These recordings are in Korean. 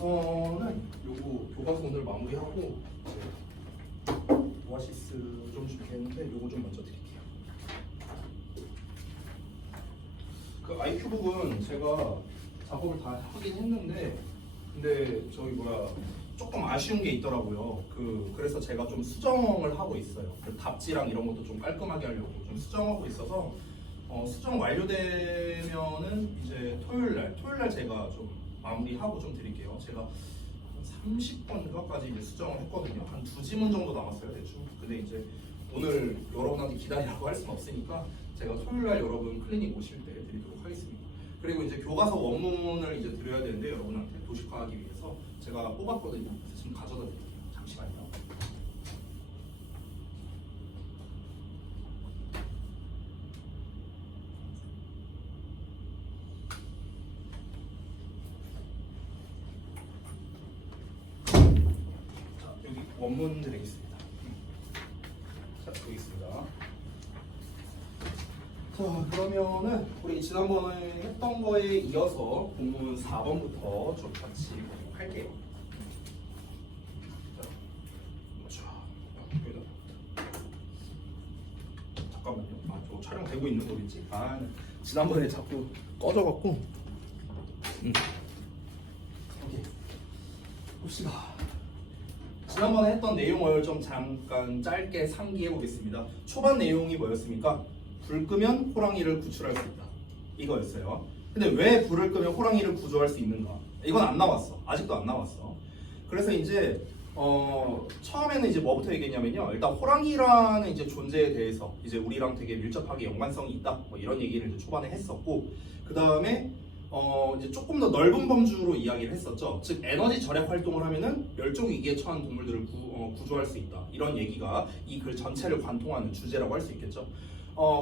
우선은 요거 교과서 오늘 마무리하고 오아시스 좀 준비했는데 요거 좀 먼저 드릴게요. 그 IQ 부분 제가 작업을 다 하긴 했는데 근데 저기 조금 아쉬운 게 있더라고요. 그래서 제가 좀 수정을 하고 있어요. 그 답지랑 이런 것도 좀 깔끔하게 하려고 좀 수정하고 있어서 수정 완료되면은 이제 토요일 날 제가 좀 마무리하고 좀 드릴게요. 제가 30번인가까지 이제 수정을 했거든요. 한 2지문 정도 남았어요, 대충. 근데 이제 오늘 여러분한테 기다리라고 할 수는 없으니까 제가 토요일 날 여러분 클리닉 오실 때 드리도록 하겠습니다. 그리고 이제 교과서 원문을 이제 드려야 되는데 여러분한테 도식화하기 위해서 제가 뽑았거든요. 그래서 지금 가져다 드릴게요. 잠시만요. 자, 여기 원문 드리겠습니다. 자, 여기 있습니다. 자, 그러면은 우리 지난번에 했던 거에 이어서 본문 4번부터 좀 같이 보도록 할게요. 잠깐만요. 저 촬영 되고 있는 거겠지? 지난번에 자꾸 꺼져갖고. 오케이. 봅시다. 지난번에 했던 내용을 좀 잠깐 짧게 상기해 보겠습니다. 초반 내용이 뭐였습니까? 불 끄면 호랑이를 구출할 수 있다. 이거였어요. 근데 왜 불을 끄면 호랑이를 구조할 수 있는가? 이건 안 나왔어. 아직도 안 나왔어. 그래서 이제 처음에는 이제 뭐부터 얘기했냐면요. 일단 호랑이라는 이제 존재에 대해서 이제 우리랑 되게 밀접하게 연관성이 있다. 뭐 이런 얘기를 이제 초반에 했었고, 그 다음에 이제 조금 더 넓은 범주로 이야기를 했었죠. 즉 에너지 절약 활동을 하면은 멸종 위기에 처한 동물들을 구조할 수 있다. 이런 얘기가 이 글 전체를 관통하는 주제라고 할 수 있겠죠.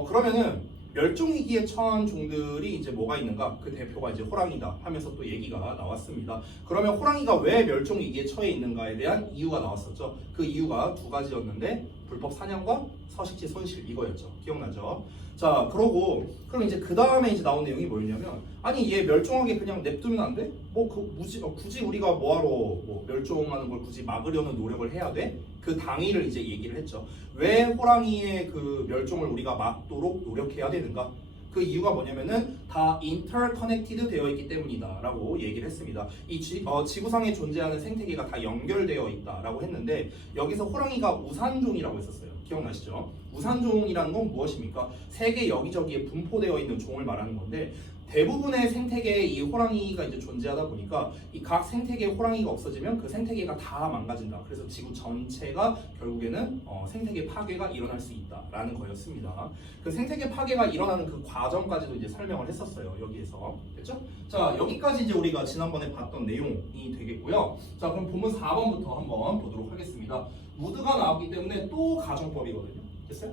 그러면은 멸종 위기에 처한 종들이 이제 뭐가 있는가? 그 대표가 이제 호랑이다 하면서 또 얘기가 나왔습니다. 그러면 호랑이가 왜 멸종 위기에 처해 있는가에 대한 이유가 나왔었죠. 그 이유가 두 가지였는데 불법 사냥과 서식지 손실 이거였죠. 기억나죠? 자, 그럼 이제 그 다음에 이제 나온 내용이 뭐였냐면, 아니 얘 멸종하게 그냥 냅두면 안 돼? 굳이 우리가 뭐하러 멸종하는 걸 굳이 막으려는 노력을 해야 돼? 그 당위를 이제 얘기를 했죠. 왜 호랑이의 그 멸종을 우리가 막도록 노력해야 되는가? 그 이유가 뭐냐면은 다 interconnected 되어 있기 때문이다 라고 얘기를 했습니다. 이 지구상에 존재하는 생태계가 다 연결되어 있다 라고 했는데, 여기서 호랑이가 우산종이라고 했었어요. 기억나시죠? 우산종이라는 건 무엇입니까? 세계 여기저기에 분포되어 있는 종을 말하는 건데, 대부분의 생태계에 이 호랑이가 이제 존재하다 보니까 이 각 생태계에 호랑이가 없어지면 그 생태계가 다 망가진다. 그래서 지구 전체가 결국에는 생태계 파괴가 일어날 수 있다라는 거였습니다. 그 생태계 파괴가 일어나는 그 과정까지도 이제 설명을 했었어요. 여기에서. 됐죠? 자, 여기까지 이제 우리가 지난번에 봤던 내용이 되겠고요. 자, 그럼 본문 4번부터 한번 보도록 하겠습니다. 무드가 나왔기 때문에 또 가정법이거든요. 됐어요?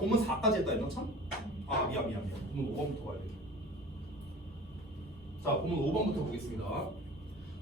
본문 4까지 했다 했나 참? 미안. 본문 5번부터 가야 돼. 자, 본문 5번부터 보겠습니다.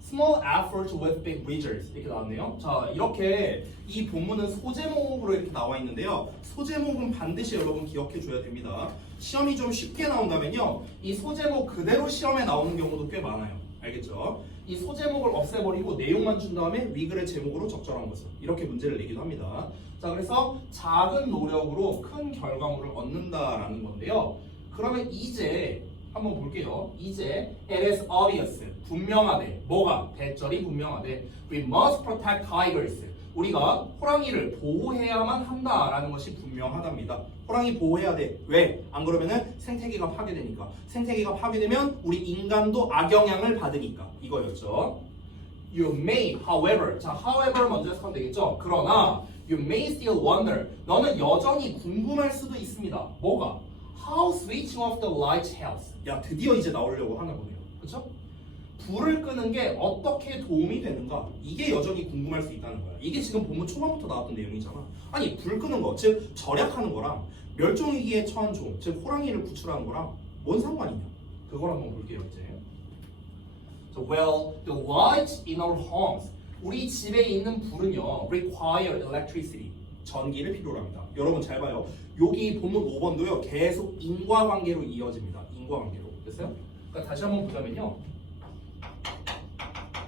Small efforts with big results 이렇게 나왔네요. 자, 이렇게 이 본문은 소제목으로 이렇게 나와 있는데요. 소제목은 반드시 여러분 기억해 줘야 됩니다. 시험이 좀 쉽게 나온다면요, 이 소제목 그대로 시험에 나오는 경우도 꽤 많아요. 알겠죠? 이 소제목을 없애버리고 내용만 준 다음에 위글의 제목으로 적절한 것을 이렇게 문제를 내기도 합니다. 자, 그래서 작은 노력으로 큰 결과물을 얻는다라는 건데요. 그러면 이제 한번 볼게요. 이제 it is obvious 분명하대. 뭐가? 대절이 분명하대. We must protect tigers. 우리가 호랑이를 보호해야만 한다라는 것이 분명하답니다. 호랑이 보호해야 돼. 왜? 안 그러면은 생태계가 파괴되니까. 생태계가 파괴되면 우리 인간도 악영향을 받으니까. 이거였죠. You may, however. 자, however 먼저 해석하면 되겠죠. 그러나 you may still wonder. 너는 여전히 궁금할 수도 있습니다. 뭐가? How switching off the light helps. 야, 드디어 이제 나오려고 하나 보네요. 그렇죠? 불을 끄는 게 어떻게 도움이 되는가? 이게 여전히 궁금할 수 있다는 거야. 이게 지금 본문 초반부터 나왔던 내용이잖아. 아니, 불 끄는 거, 즉 절약하는 거랑 멸종위기에 처한 종, 즉 호랑이를 구출하는 거랑 뭔 상관이냐? 그걸 한번 볼게요, 이제. So, well, the lights in our homes. 우리 집에 있는 불은요, require electricity. 전기를 필요로 합니다. 여러분 잘 봐요. 여기 본문 5번도요, 계속 인과관계로 이어집니다. 인과관계로. 됐어요? 그러니까 다시 한번 보자면요.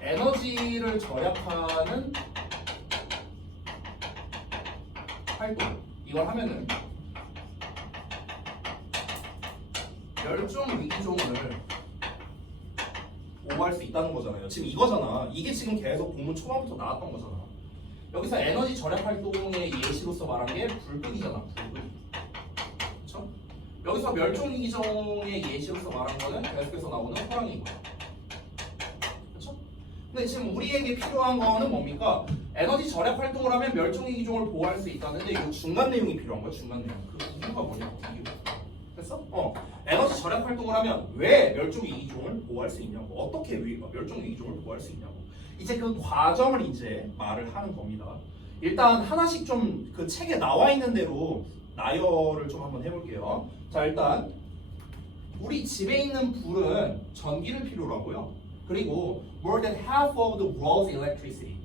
에너지를 절약하는 활동 이걸 하면은 멸종 위기종을 보호할 수 있다는 거잖아요. 지금 이거잖아. 이게 지금 계속 본문 초반부터 나왔던 거잖아. 여기서 에너지 절약 활동의 예시로서 말한 게 불극이잖아. 불극. 그렇죠? 여기서 멸종 위기종의 예시로서 말한 거는 계속해서 나오는 호랑이인 거야. 그렇죠? 근데 지금 우리에게 필요한 거는 뭡니까? 에너지 절약 활동을 하면 멸종 위기종을 보호할 수 있다는데 이거 중간 내용이 필요한 거야. 중간 내용. 그 이유가 뭐냐고. 이유. 됐어? 에너지 절약 활동을 하면 왜 멸종 위기종을 보호할 수 있냐고. 어떻게 멸종 위기종을 보호할 수 있냐고. 이제 그 과정을 이제 말을 하는 겁니다. 일단 하나씩 좀 그 책에 나와 있는 대로 나열을 좀 한번 해볼게요. 자, 일단 우리 집에 있는 불은 전기를 필요로 하고요. 그리고 more than half of the world's electricity.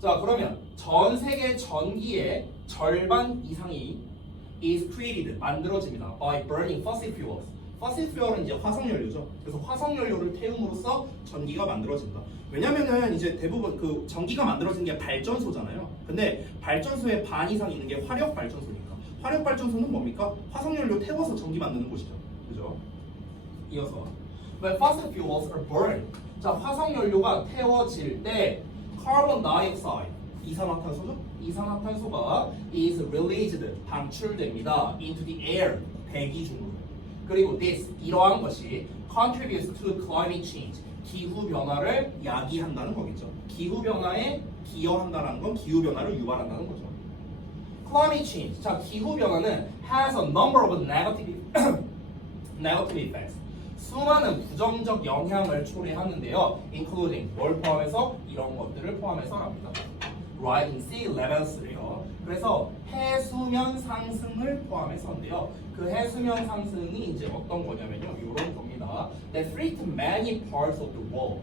자, 그러면 전 세계 전기의 절반 이상이 is created, 만들어집니다. by burning fossil fuels. fossil fuel은 이제 화석연료죠. 그래서 화석연료를 태움으로써 전기가 만들어진다. 왜냐면은 이제 대부분 그 전기가 만들어진 게 발전소잖아요. 근데 발전소의 반 이상 있는 게 화력 발전소니까. 화력 발전소는 뭡니까? 화석연료 태워서 전기 만드는 곳이죠. 그죠? 이어서 when fossil fuels are burned. 자, 화석연료가 태워질 때 carbon dioxide, 이산화탄소죠? 이산화탄소가 is released, 방출됩니다. into the air, 대기 중으로. 그리고 this, 이러한 것이 contributes to climate change, 기후 변화를 야기한다는 거겠죠. 기후 변화에 기여한다는 건 기후 변화를 유발한다는 거죠. Climate change, 자, 기후 변화는 has a number of negative effects. 수많은 부정적 영향을 초래하는데요. including 뭘 포함해서 이런 것들을 포함해서랍니다. rising sea levels래요. 그래서 해수면 상승을 포함해서인데요. 그 해수면 상승이 이제 어떤 거냐면요. 이런 겁니다. That threat many parts of the world.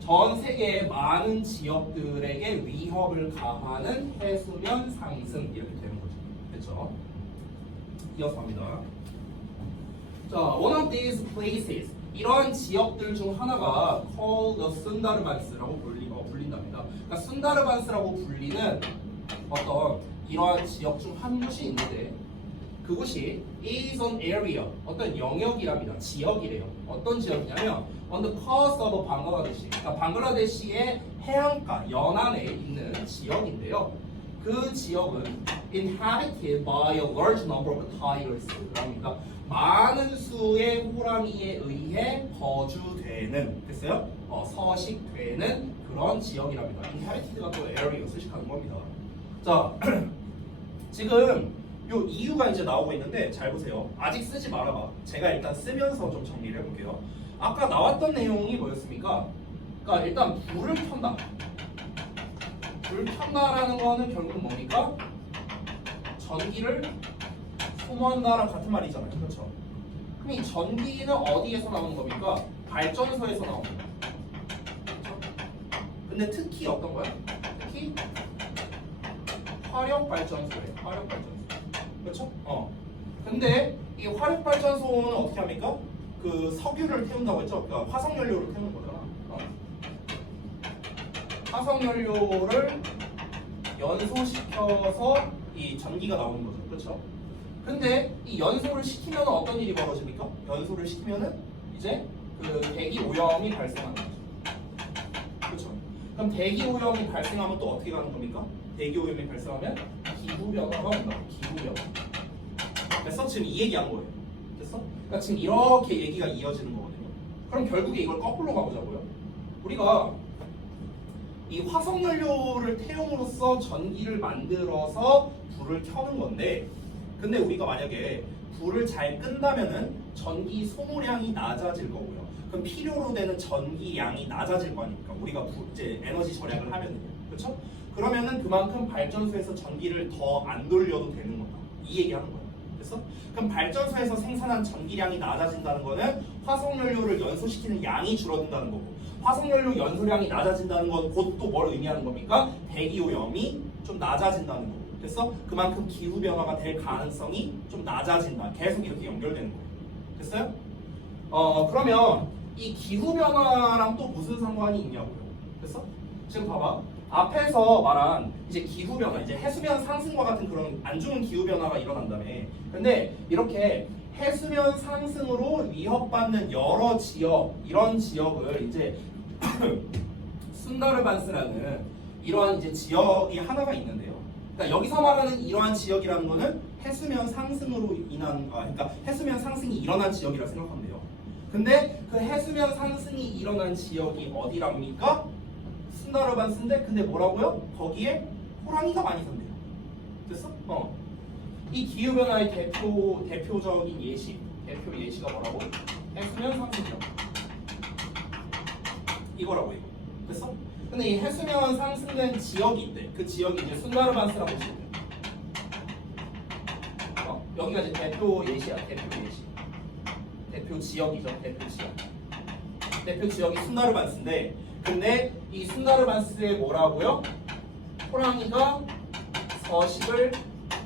전 세계의 많은 지역들에게 위협을 가하는 해수면 상승 이렇게 되는 거죠. 그렇죠? 이어서 갑니다. 자, one of these places, 이러한 지역들 중 하나가 called the 순다르반스라고 불린답니다. 그러니까 순다르반스라고 불리는 어떤 이러한 지역 중 한 곳이 있는데 그곳이 is an area, 어떤 영역이랍니다. 지역이래요. 어떤 지역이냐면 on the coast of 방글라데시, 그러니까 방글라데시의 해안가 연안에 있는 지역인데요. 그 지역은 inhabited by a large number of tigers. 그러니까 많은 수의 호랑이에 의해 거주되는, 됐어요? 서식되는 그런 지역이랍니다. inhabited가 또 area를 수식하는 겁니다. 자, 지금 요 이유가 이제 나오고 있는데 잘 보세요. 아직 쓰지 말아봐. 제가 일단 쓰면서 좀 정리를 해볼게요. 아까 나왔던 내용이 뭐였습니까? 그러니까 일단 불을 켠다. 불 켠다라는 거는 결국은 뭡니까? 전기를 소모한다랑 같은 말이잖아요. 그렇죠? 그럼 이 전기는 어디에서 나오는 겁니까? 발전소에서 나오는 거예요. 그렇죠? 근데 특히 어떤 거야? 특히 화력 발전소예요. 화력 발전소. 그렇죠? 근데 이 화력 발전소는 어떻게 합니까? 그 석유를 태운다고 했죠? 그러니까 화석 연료를 태우는 거잖아. 화석 연료를 연소시켜서 이 전기가 나오는 거죠. 그렇죠? 근데 이 연소를 시키면 어떤 일이 벌어집니까? 연소를 시키면은 이제 그 대기 오염이 발생하는 거죠. 그렇죠? 그럼 대기 오염이 발생하면 또 어떻게 가는 겁니까? 대기 오염이 발생하면 기후 변화가 온다. 기후 변화. 됐어? 지금 이 얘기한 거예요. 됐어? 그러니까 지금 이렇게 얘기가 이어지는 거거든요. 그럼 결국에 이걸 거꾸로 가보자고요. 우리가 이 화석 연료를 태움으로써 전기를 만들어서 불을 켜는 건데, 근데 우리가 만약에 불을 잘 끈다면은 전기 소모량이 낮아질 거고요. 그럼 필요로 되는 전기 양이 낮아질 거니까 우리가 이제 에너지 절약을 하면은요. 그렇죠? 그러면은 그만큼 발전소에서 전기를 더 안 돌려도 되는 거다. 이 얘기하는 거예요. 됐어? 그럼 발전소에서 생산한 전기량이 낮아진다는 거는 화석연료를 연소시키는 양이 줄어든다는 거고, 화석연료 연소량이 낮아진다는 건 곧 또 뭘 의미하는 겁니까? 대기오염이 좀 낮아진다는 거고. 됐어? 그만큼 기후변화가 될 가능성이 좀 낮아진다. 계속 이렇게 연결되는 거예요. 됐어요? 그러면 이 기후변화랑 또 무슨 상관이 있냐고요? 됐어? 지금 봐봐. 앞에서 말한 이제 기후 변화, 이제 해수면 상승과 같은 그런 안 좋은 기후 변화가 일어난다며. 근데 이렇게 해수면 상승으로 위협받는 여러 지역, 이런 지역을 이제 순다르반스라는 이러한 이제 지역이 하나가 있는데요. 그러니까 여기서 말하는 이러한 지역이라는 거는 해수면 상승으로 인한, 그러니까 해수면 상승이 일어난 지역이라 생각하면 돼요. 근데 그 해수면 상승이 일어난 지역이 어디랍니까? 순다르반스인데, 근데 뭐라고요? 거기에 호랑이가 많이 산대요. 됐어? 이 기후 변화의 대표적인 대표 예시가 뭐라고? 해수면 상승이라고. 이거라고 이거. 됐어? 근데 이 해수면 상승된 지역이 있대. 그 지역이 이제 순다르반스라고 있어요. 여기가 이제 대표 예시야. 대표 지역이죠. 대표 지역이 순다르반스인데, 근데 이 순다르반스에 뭐라고요? 호랑이가 서식을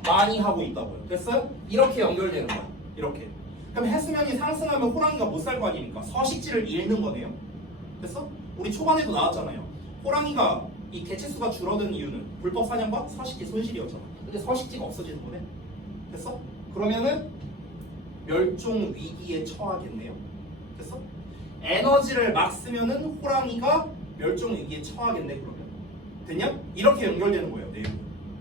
많이 하고 있다고요. 됐어요? 이렇게 연결되는 거야. 이렇게. 그럼 해수면이 상승하면 호랑이가 못 살 거 아닙니까? 서식지를 잃는 거네요. 됐어? 우리 초반에도 나왔잖아요. 호랑이가 이 개체수가 줄어든 이유는 불법 사냥과 서식지 손실이었잖아. 근데 서식지가 없어지는 거네. 됐어? 그러면은 멸종 위기에 처하겠네요. 됐어? 에너지를 막 쓰면은 호랑이가 멸종 위기에 처하겠네. 그러면 됐냐? 이렇게 연결되는 거예요. 내용.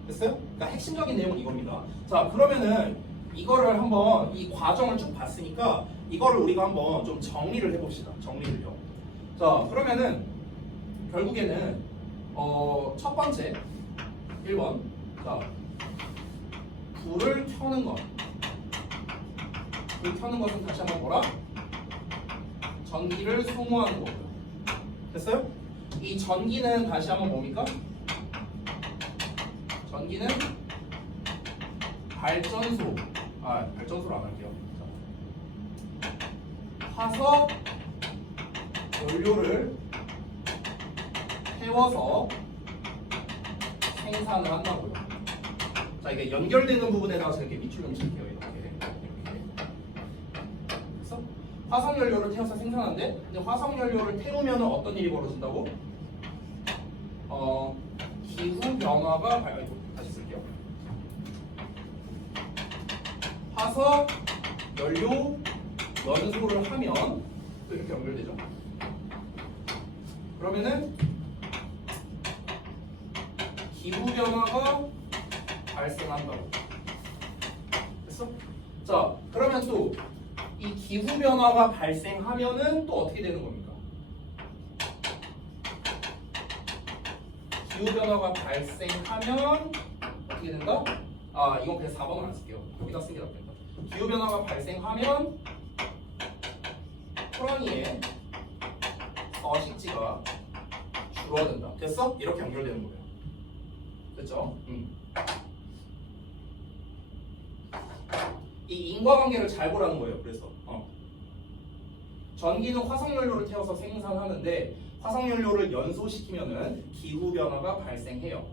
됐어요? 그러니까 핵심적인 내용은 이겁니다. 자, 그러면은 이거를 한번 이 과정을 쭉 봤으니까 이거를 우리가 한번 좀 정리를 해봅시다. 정리를요. 자, 그러면은 결국에는 첫 번째 1번. 자, 불을 켜는 것. 불 켜는 것은 다시 한번 뭐라? 전기를 소모하는 거고요. 됐어요? 이 전기는 다시 한번 뭡니까? 전기는 발전소. 발전소로 안 할게요. 화석 연료를 태워서 생산을 한다고요. 자, 이게 연결되는 부분에다가 이렇게 밑줄을 칠게요. 이렇게. 그래서 화석 연료를 태워서 생산하는데, 근데 화석 연료를 태우면 어떤 일이 벌어진다고? 기후 변화가 다시 쓸게요. 화석 연료 연소를 하면 또 이렇게 연결되죠. 그러면은 기후 변화가 발생한다고. 됐어? 자, 그러면 또 이 기후 변화가 발생하면은 또 어떻게 되는 겁니까? 기후 변화가 발생하면 어떻게 된다? 이건 그냥 4번은 안 쓸게요. 여기다 쓰는 게 낫겠다. 기후 변화가 발생하면 호랑이의 서식지가 줄어든다. 됐어? 이렇게 연결되는 거예요. 됐죠? 이 인과관계를 잘 보라는 거예요. 그래서 전기는 화석연료를 태워서 생산하는데 화석연료를 연소시키면은 기후변화가 발생해요.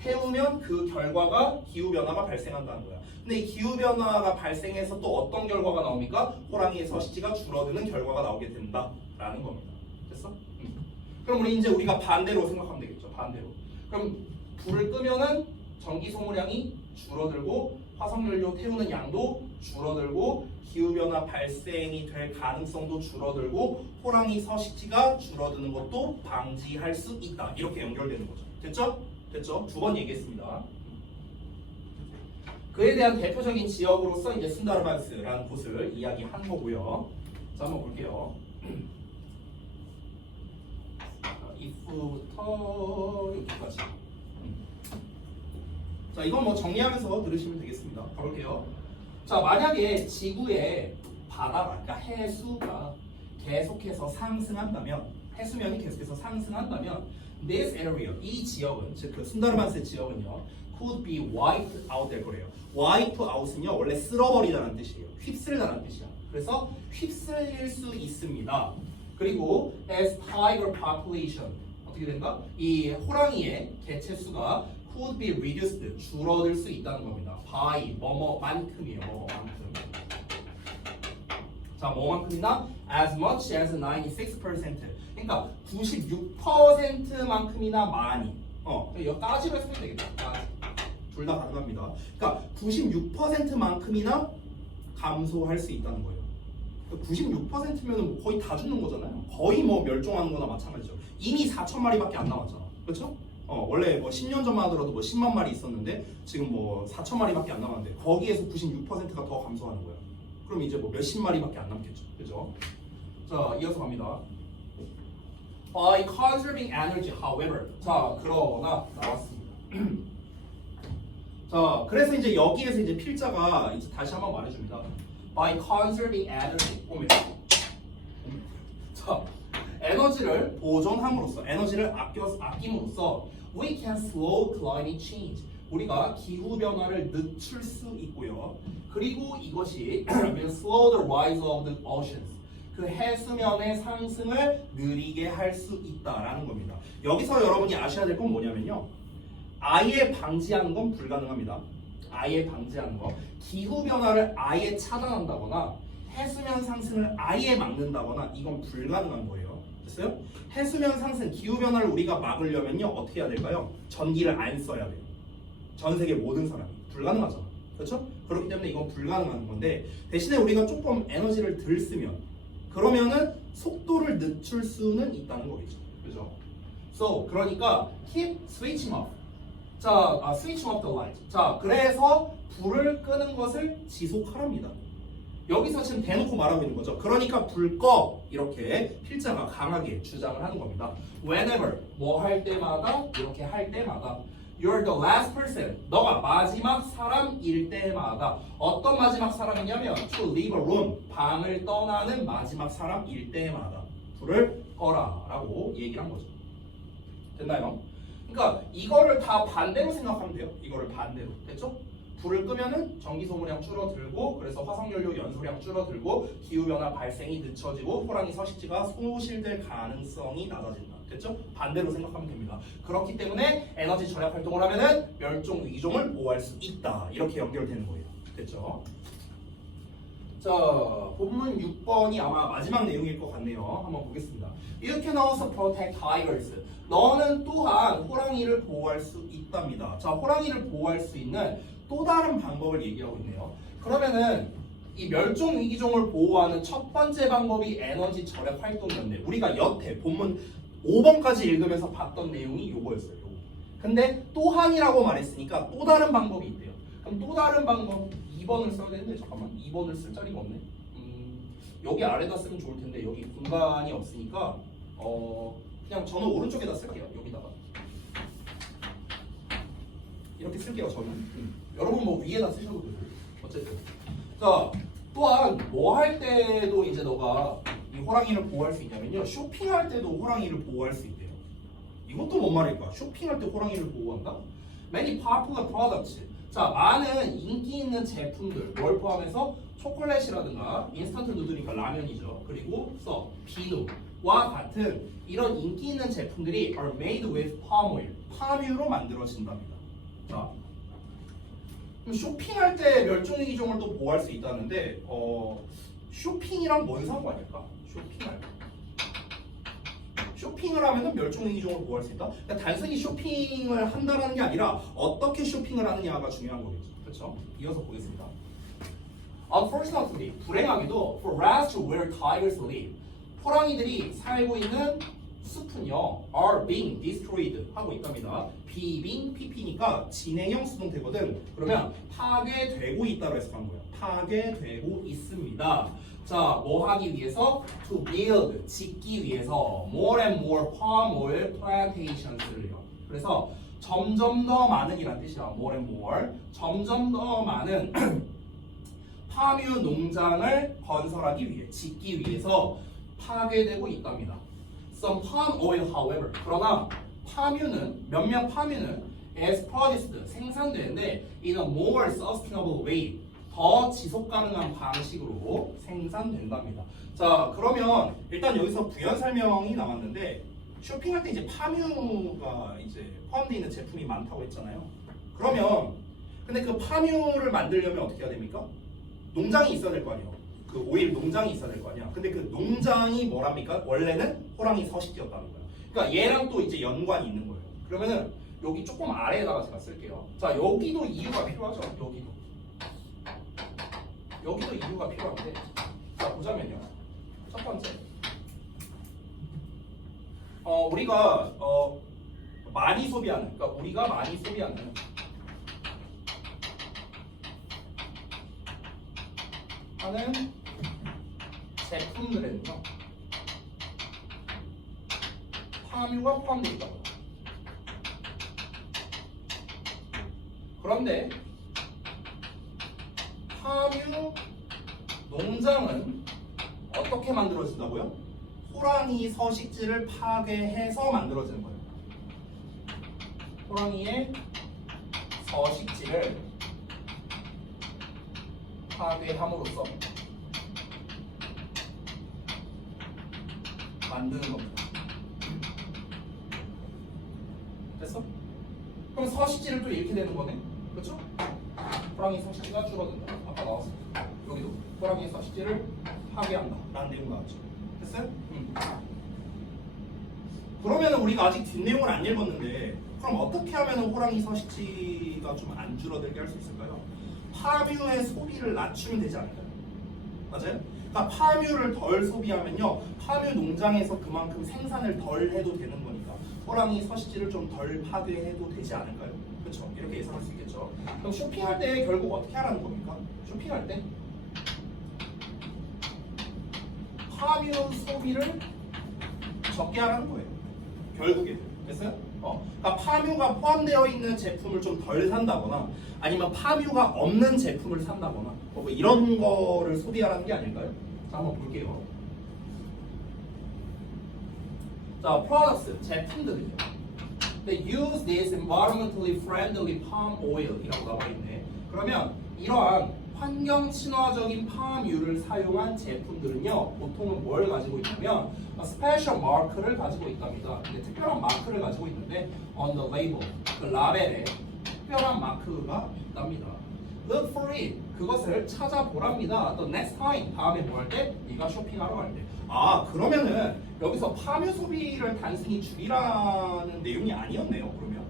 태우면 그 결과가 기후변화가 발생한다는 거야. 근데 이 기후변화가 발생해서 또 어떤 결과가 나옵니까? 호랑이의 서식지가 줄어드는 결과가 나오게 된다라는 겁니다. 됐어? 그럼 우리가 반대로 생각하면 되겠죠. 반대로. 그럼 불을 끄면은 전기 소모량이 줄어들고 화석연료 태우는 양도 줄어들고 기후변화 발생이 될 가능성도 줄어들고 호랑이 서식지가 줄어드는 것도 방지할 수 있다. 이렇게 연결되는 거죠. 됐죠? 됐죠? 두 번 얘기했습니다. 그에 대한 대표적인 지역으로서 이제 순다르반스라는 곳을 이야기한 거고요. 자, 한번 볼게요. if부터 여기까지. 자, 이건 뭐 정리하면서 들으시면 되겠습니다. 가볼게요. 자, 만약에 지구의 바다가, 그러니까 해수가 계속해서 상승한다면, 해수면이 계속해서 상승한다면, this area, 이 지역은, 즉 그 순다르반스 지역은요, could be wiped out 될 거래요. wipe out은요, 원래 쓸어버리다는 뜻이에요. 휩쓸다는 뜻이야. 그래서 휩쓸릴 수 있습니다. 그리고 as tiger population, 어떻게 된다? 이 호랑이의 개체수가 could be reduced, 줄어들 수 있다는 겁니다. by 뭐뭐만큼이에요. 뭐뭐만큼. 자, 뭐만큼이나 as much as 96%. 그러니까 96%만큼이나 많이. 이거 까지로 쓰면 되겠다. 둘 다 가능합니다. 그러니까 96%만큼이나 감소할 수 있다는 거예요. 96%면은 뭐 거의 다 죽는 거잖아요. 거의 뭐 멸종하는 거나 마찬가지죠. 이미 4천 마리밖에 안 남았잖아. 그렇죠? 원래 뭐 10년 전만 하더라도 뭐 10만 마리 있었는데 지금 뭐 4천 마리밖에 안 남았는데 거기에서 96%가 더 감소하는 거예요. 그럼 이제 뭐 몇십 마리밖에 안 남겠죠. 그죠? 자, 이어서 갑니다. By conserving energy, however. 자, 그러나 나왔습니다. 자, 그래서 이제 여기에서 이제 필자가 이제 다시 한번 말해줍니다. By conserving energy. 오면. 자, 에너지를 보존함으로써, 에너지를 아낌으로써, we can slow climate change. 우리가 기후 변화를 늦출 수 있고요. 그리고 이것이 will slow the rise of the oceans. 그 해수면의 상승을 느리게 할 수 있다라는 겁니다. 여기서 여러분이 아셔야 될 건 뭐냐면요. 아예 방지하는 건 불가능합니다. 아예 방지하는 거. 기후 변화를 아예 차단한다거나 해수면 상승을 아예 막는다거나 이건 불가능한 거예요. 됐어요? 해수면 상승, 기후 변화를 우리가 막으려면요 어떻게 해야 될까요? 전기를 안 써야 돼요. 전 세계 모든 사람이 불가능하잖아. 그렇죠? 그렇기 때문에 이건 불가능한 건데 대신에 우리가 조금 에너지를 덜 쓰면 그러면은 속도를 늦출 수는 있다는 거겠죠. 그죠? So 그러니까 keep switching off. 자, switching off the light. 자, 그래서 불을 끄는 것을 지속하랍니다. 여기서 지금 대놓고 말하고 있는 거죠. 그러니까 불 꺼 이렇게 필자가 강하게 주장을 하는 겁니다. Whenever 뭐 할 때마다 이렇게 할 때마다 You're the last person. 너가 마지막 사람일 때마다 어떤 마지막 사람이냐면 to leave a room. 방을 떠나는 마지막 사람일 때마다 불을 꺼라라고 얘기를 한 거죠. 됐나요? 그러니까 이거를 다 반대로 생각하면 돼요. 이거를 반대로. 됐죠? 불을 끄면은 전기 소모량 줄어들고 그래서 화석연료 연소량 줄어들고 기후변화 발생이 늦춰지고 호랑이 서식지가 소실될 가능성이 낮아진다. 됐죠? 반대로 생각하면 됩니다. 그렇기 때문에 에너지 절약 활동을 하면은 멸종 위기종을 보호할 수 있다. 이렇게 연결되는 거예요. 됐죠? 자, 본문 6번이 아마 마지막 내용일 것 같네요. 한번 보겠습니다. You can also protect tigers. 너는 또한 호랑이를 보호할 수 있답니다. 자, 호랑이를 보호할 수 있는 또 다른 방법을 얘기하고 있네요. 그러면은 이 멸종 위기종을 보호하는 첫 번째 방법이 에너지 절약 활동이었는데 우리가 여태 본문 5번까지 읽으면서 봤던 내용이 요거였어요. 요거. 근데 또한이라고 말했으니까 또 다른 방법이 있대요. 그럼 또 다른 방법 2번을 써야 되는데 잠깐만 2번을 쓸 자리가 없네. 여기 아래다 쓰면 좋을 텐데 여기 공간이 없으니까 그냥 저는 오른쪽에다 쓸게요. 여기다가 이렇게 쓸게요. 저는 여러분 뭐 위에다 쓰셔도 되고 어쨌든 자 또한 뭐 할 때도 이제 너가 이 호랑이를 보호할 수 있냐면요 쇼핑할 때도 호랑이를 보호할 수 있대요. 이것도 뭔 말일까? 쇼핑할 때 호랑이를 보호한다? Many popular products. 자 많은 인기 있는 제품들 뭘 포함해서 초콜릿이라든가 인스턴트 누드니까 라면이죠. 그리고 비누와 같은 이런 인기 있는 제품들이 are made with palm oil. 파뮤로 만들어진답니다. 자, 그럼 쇼핑할 때 멸종위기종을 또 보호할 수 있다는데 쇼핑이랑 뭔 상관일까? 쇼핑할 때 쇼핑을 하면은 멸종위기종을 보호할 수 있다? 그러니까 단순히 쇼핑을 한다는 게 아니라 어떻게 쇼핑을 하느냐가 중요한 거겠죠. 그렇죠? 이어서 보겠습니다. Unfortunately, 불행하게도 for rats where tigers live, 호랑이들이 살고 있는 숲은요 are being destroyed 하고 있답니다. being pp니까 진행형 수동태거든. 그러면 파괴되고 있다고 해석한 거예요. 파괴되고 있습니다. 자, 뭐 하기 위해서? to build, 짓기 위해서 more and more palm oil plantations를요. 그래서 점점 더 많은 이란 뜻이야. more and more. 점점 더 많은 파뮤 농장을 건설하기 위해, 짓기 위해서 파괴되고 있답니다. Some palm oil, however, 그러나 파뮤는 몇몇 파뮤는 is produced 생산되는데 in a more sustainable way 더 지속 가능한 방식으로 생산된답니다. 자, 그러면 일단 여기서 부연 설명이 나왔는데 쇼핑할 때 이제 파뮤가 이제 포함되어 있는 제품이 많다고 했잖아요. 그러면 근데 그 파뮤를 만들려면 어떻게 해야 됩니까? 농장이 있어야 될 거 아니에요. 그 오일 농장이 있어야 될 거 아니야. 근데 그 농장이 뭐랍니까? 원래는 호랑이 서식지였다는 거야. 그러니까 얘랑 또 이제 연관이 있는 거예요. 그러면은 여기 조금 아래에다가 제가 쓸게요. 자, 여기도 이유가 필요하죠. 여기도 이유가 필요한데, 자 보자면요. 첫 번째, 우리가 많이 소비하는, 그러니까 우리가 많이 소비하는 하는 제품들에는요 파묘가 포함되어 있다고. 그런데 파묘 농장은 어떻게 만들어진다고요? 호랑이 서식지를 파괴해서 만들어지는 거예요. 호랑이의 서식지를 파괴함으로써 만드는 겁니다. 됐어? 그럼 서식지를 또 이렇게 되는 거네? 그렇죠? 호랑이 서식지가 줄어든다. 아까 나왔어. 여기도 호랑이 서식지를 파괴한다 라는 내용 나왔죠. 됐어요? 그러면 우리가 아직 뒷내용을 안 읽었는데, 그럼 어떻게 하면 호랑이 서식지가 좀 안 줄어들게 할 수 있을까요? 파묘의 소비를 낮추면 되지 않을까요? 맞아요? 그러니까 파묘를 덜 소비하면요, 파묘 농장에서 그만큼 생산을 덜 해도 되는 거니까 호랑이 서식지를 좀 덜 파괴해도 되지 않을까요? 그렇죠? 이렇게 예상할 수 있겠죠. 그럼 쇼핑할 때 결국 어떻게 하라는 겁니까? 쇼핑할 때 파묘 소비를 적게 하라는 거예요. 결국에. 됐어요? 그러니까 파묘가 포함되어 있는 제품을 좀 덜 산다거나, 아니면 파묘가 없는 제품을 산다거나, 뭐 이런 거를 소비하라는 게 아닐까요? 자, 한번 볼게요. 자, products, 제품들이죠. They use this environmentally friendly palm oil이라고 나와 있네. 그러면 이러한 환경 친화적인 팜유를 사용한 제품들은요, 보통은 뭘 가지고 있냐면 스페셜 마크를 가지고 있답니다. 특별한 마크를 가지고 있는데 on the label, 그 라벨에 특별한 마크가 있답니다. Look for it, 그것을 찾아보랍니다. The next time, 다음에 뭐 할 때? 네가 쇼핑하러 갈 때. 아, 그러면은 여기서 팜유 소비를 단순히 줄이라는 내용이 아니었네요. 그러면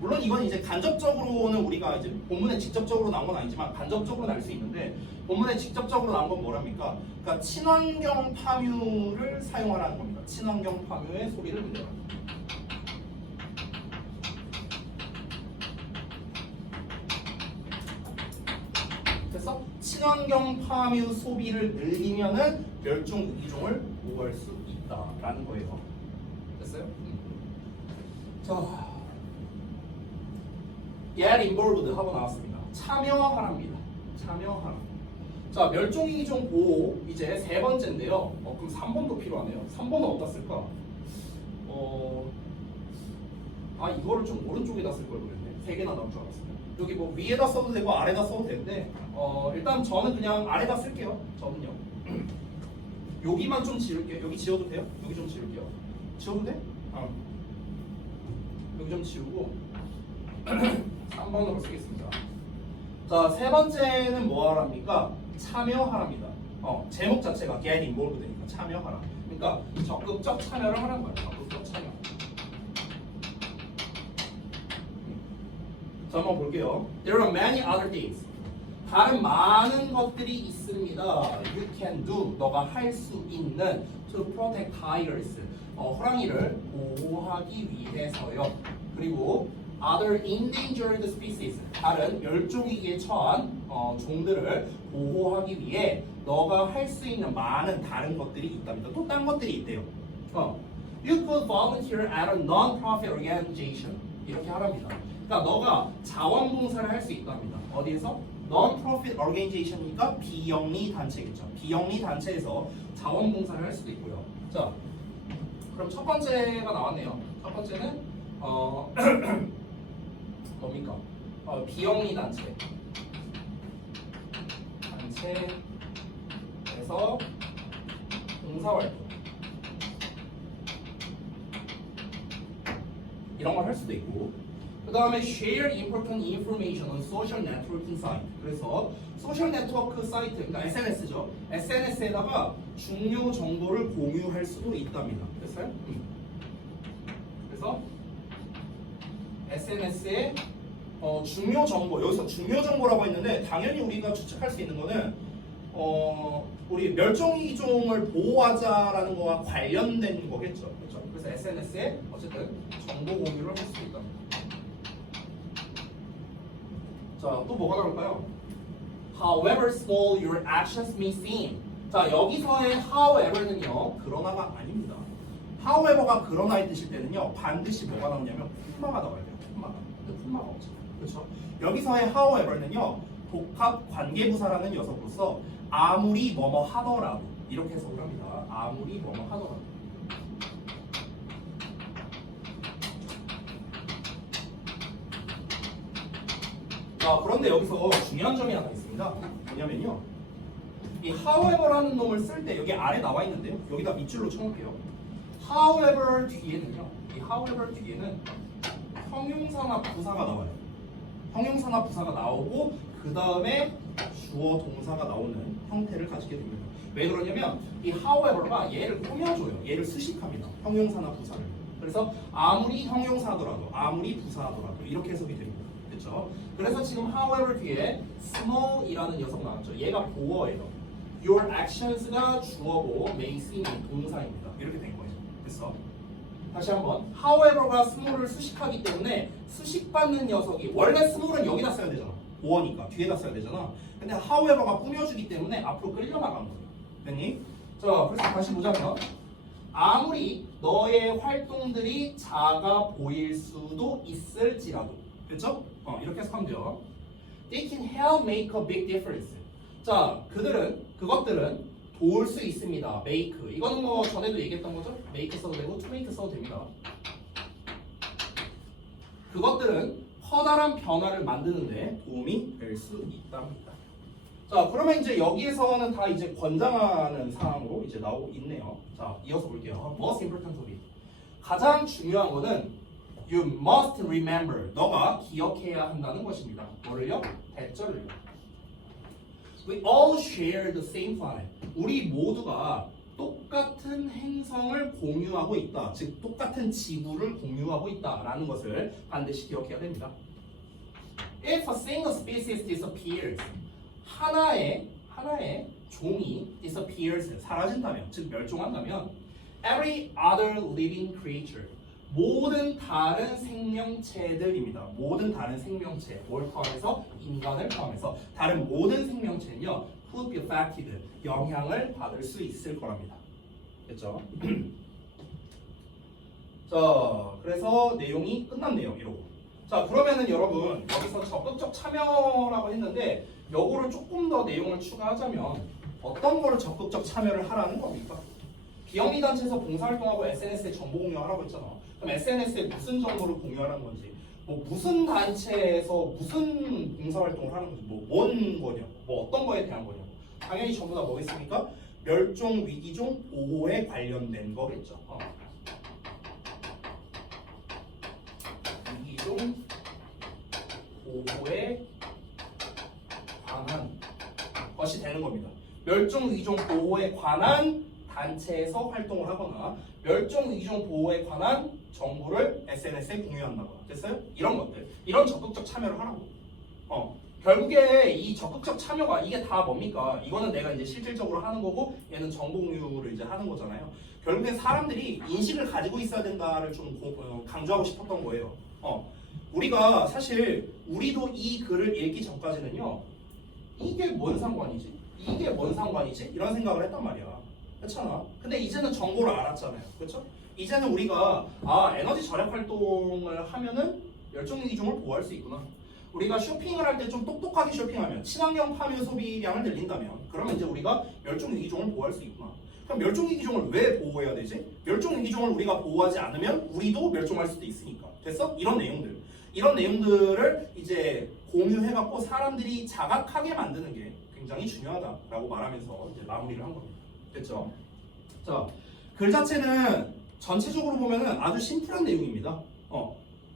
물론 이건 이제 간접적으로는 우리가 이제 본문에 직접적으로 나온 건 아니지만 간접적으로는 알 수 있는데, 본문에 직접적으로 나온 건 뭐랍니까? 그러니까 친환경 파묘를 사용하라는 겁니다. 친환경 파묘의 소비를 늘려라. 그래서 친환경 파묘 소비를 늘리면은 멸종 위기종을 보호할 수 있다라는 거예요. 됐어요? 자, get involved 하고 나왔습니다. 참여하랍니다. 참여하라. 자, 멸종위기종 보호 이제 세 번째인데요. 그럼 3번도 필요하네요. 3번은 어디다 쓸까? 이거를 좀 오른쪽에다 쓸 걸 그랬네. 3개나 나올 줄 알았어요. 여기 뭐 위에다 써도 되고 아래다 써도 되는데, 일단 저는 그냥 아래다 쓸게요. 저는요. 여기만 좀 지울게요. 여기 지워도 돼요? 여기 좀 지울게요. 지워도 돼? 여기 좀 지우고 3번으로 쓰겠습니다. 자, 세 번째는 뭐 하랍니까? 참여하랍니다. 제목 자체가 get involved 되니까 참여하라. 그러니까 적극적 참여를 하라는 거예요. 적극적 참여. 자, 한번 볼게요. There are many other things. 다른 많은 것들이 있습니다. You can do. 너가 할 수 있는 to protect tigers. 호랑이를 보호하기 위해서요. 그리고 other endangered species. 다른 멸종위기에 처한 종들을 보호하기 위해 너가 할 수 있는 많은 다른 것들이 있답니다. 또 다른 것들이 있대요. You could volunteer at a non-profit organization. 이렇게 하랍니다. 그러니까 너가 자원봉사를 할 수 있답니다. 어디에서? Non-profit organization이니까 비영리 단체겠죠. 비영리 단체에서 자원봉사를 할 수도 있고요. 자, 그럼 첫 번째가 나왔네요. 첫 번째는 뭡니까? 비영리 단체에서 봉사활동 이런 걸 할 수도 있고, 그 다음에 share important information on social networking site. 그래서 소셜 네트워크 사이트, 그러니까 SNS죠. SNS에다가 중요 정보를 공유할 수도 있답니다. 됐어요? 그래서 SNS에 중요 정보, 여기서 중요 정보라고 했는데 당연히 우리가 추측할 수 있는 거는 우리 멸종위기종을 보호하자라는 거와 관련된 거겠죠. 그렇죠? 그래서 SNS에 어쨌든 정보 공유를 할 수 있다. 자, 또 뭐가 나올까요? However small your actions may seem. 자, 여기서의 however는요, 그러나가 아닙니다. however가 그러나의 뜻일 때는요, 반드시 뭐가 나오냐면 품마가 나와야 돼요. 품마가. 근데 품마가 없죠. 그렇죠? 여기서의 however는요, 복합 관계부사라는 녀석으로서 아무리 뭐뭐 하더라도 이렇게 해석을 합니다. 아무리 뭐뭐 하더라도. 자, 그런데 여기서 중요한 점이 하나 있습니다. 뭐냐면요, 이 however라는 놈을 쓸 때 여기 아래 나와 있는데요. 여기다 밑줄로 쳐놓을게요. however 뒤에는요, 이 however 뒤에는 형용사나 부사가 나와요. 형용사나 부사가 나오고 그 다음에 주어 동사가 나오는 형태를 가지게 됩니다. 왜 그러냐면 이 however가 얘를 꾸며줘요. 얘를 수식합니다. 형용사나 부사를. 그래서 아무리 형용사더라도 아무리 부사하더라도 이렇게 해석이 됩니다. 그렇죠? 그래서 지금 however 뒤에 small이라는 녀석 나왔죠. 얘가 보어예요. Your actions가 주어고 may seem이 동사입니다. 이렇게 된 거예요. 그래서 다시 한번 however가 small을 수식하기 때문에 수식받는 녀석이 원래 small은 여기다 써야 되잖아. 보어니까 뒤에다 써야 되잖아. 근데 however가 꾸며주기 때문에 앞으로 끌려나간 거예요. 됐니? 자, 그래서 다시 보자면 아무리 너의 활동들이 작아 보일 수도 있을지라도, 그렇죠? 이렇게 해석하면 돼요. They can help make a big difference. 자, 그것들은 도울 수 있습니다. make. 이거는 뭐 전에도 얘기했던 거죠? make 써도 되고 to make 써도 됩니다. 그것들은 커다란 변화를 만드는데 도움이 될 수 있답니다. 자, 그러면 이제 여기에서는 다 이제 권장하는 사항으로 이제 나오고 있네요. 자, 이어서 볼게요. Most important 소리. 가장 중요한 거는 You must remember. 너가 기억해야 한다는 것입니다. 뭐를요? 대절을요. We all share the same planet. 우리 모두가 똑같은 행성을 공유하고 있다. 즉 똑같은 지구를 공유하고 있다라는 것을 반드시 기억해야 됩니다. If a single species disappears, 하나의 종이 disappears, 사라진다면, 즉 멸종한다면, every other living creature, 모든 다른 생명체들입니다. 모든 다른 생명체, 뭘 포함해서 인간을 포함해서 다른 모든 생명체는요, could be affected, 영향을 받을 수 있을 거랍니다. 됐죠? 자, 그래서 내용이 끝났네요. 이러고. 자, 그러면은 여러분 여기서 적극적 참여라고 했는데 요거를 조금 더 내용을 추가하자면 어떤 거를 적극적 참여를 하라는 겁니까? 비영리 단체에서 봉사활동하고 SNS에 정보 공유하라고 했잖아. 그럼 SNS에 무슨 정보를 공유하라는 건지, 뭐 무슨 단체에서 무슨 봉사활동을 하는 건지, 뭔 거냐고, 뭐 어떤 거에 대한 거냐고. 당연히 전부 다 뭐겠습니까? 멸종 위기종 보호에 관련된 거겠죠. 위기종 보호에 관한 것이 되는 겁니다. 멸종 위기종 보호에 관한 단체에서 활동을 하거나 멸종 위기종 보호에 관한 정보를 SNS에 공유한다거나, 됐어요? 이런 것들, 이런 적극적 참여를 하라고. 결국에 이 적극적 참여가 이게 다 뭡니까? 이거는 내가 이제 실질적으로 하는 거고 얘는 정보 공유를 이제 하는 거잖아요. 결국에 사람들이 인식을 가지고 있어야 된다를 좀 강조하고 싶었던 거예요. 우리가 사실 우리도 이 글을 읽기 전까지는요, 이게 뭔 상관이지? 이게 뭔 상관이지? 이런 생각을 했단 말이야. 그렇잖아. 근데 이제는 정보를 알았잖아요. 그렇죠? 이제는 우리가 에너지 절약 활동을 하면은 멸종위기종을 보호할 수 있구나. 우리가 쇼핑을 할 때 좀 똑똑하게 쇼핑하면 친환경 파묘 소비량을 늘린다면 그러면 이제 우리가 멸종위기종을 보호할 수 있구나. 그럼 멸종위기종을 왜 보호해야 되지? 멸종위기종을 우리가 보호하지 않으면 우리도 멸종할 수도 있으니까. 됐어? 이런 내용들을 이제 공유해갖고 사람들이 자각하게 만드는 게 굉장히 중요하다라고 말하면서 이제 마무리를 한 겁니다. 됐죠? 자, 글 자체는 전체적으로 보면은 아주 심플한 내용입니다.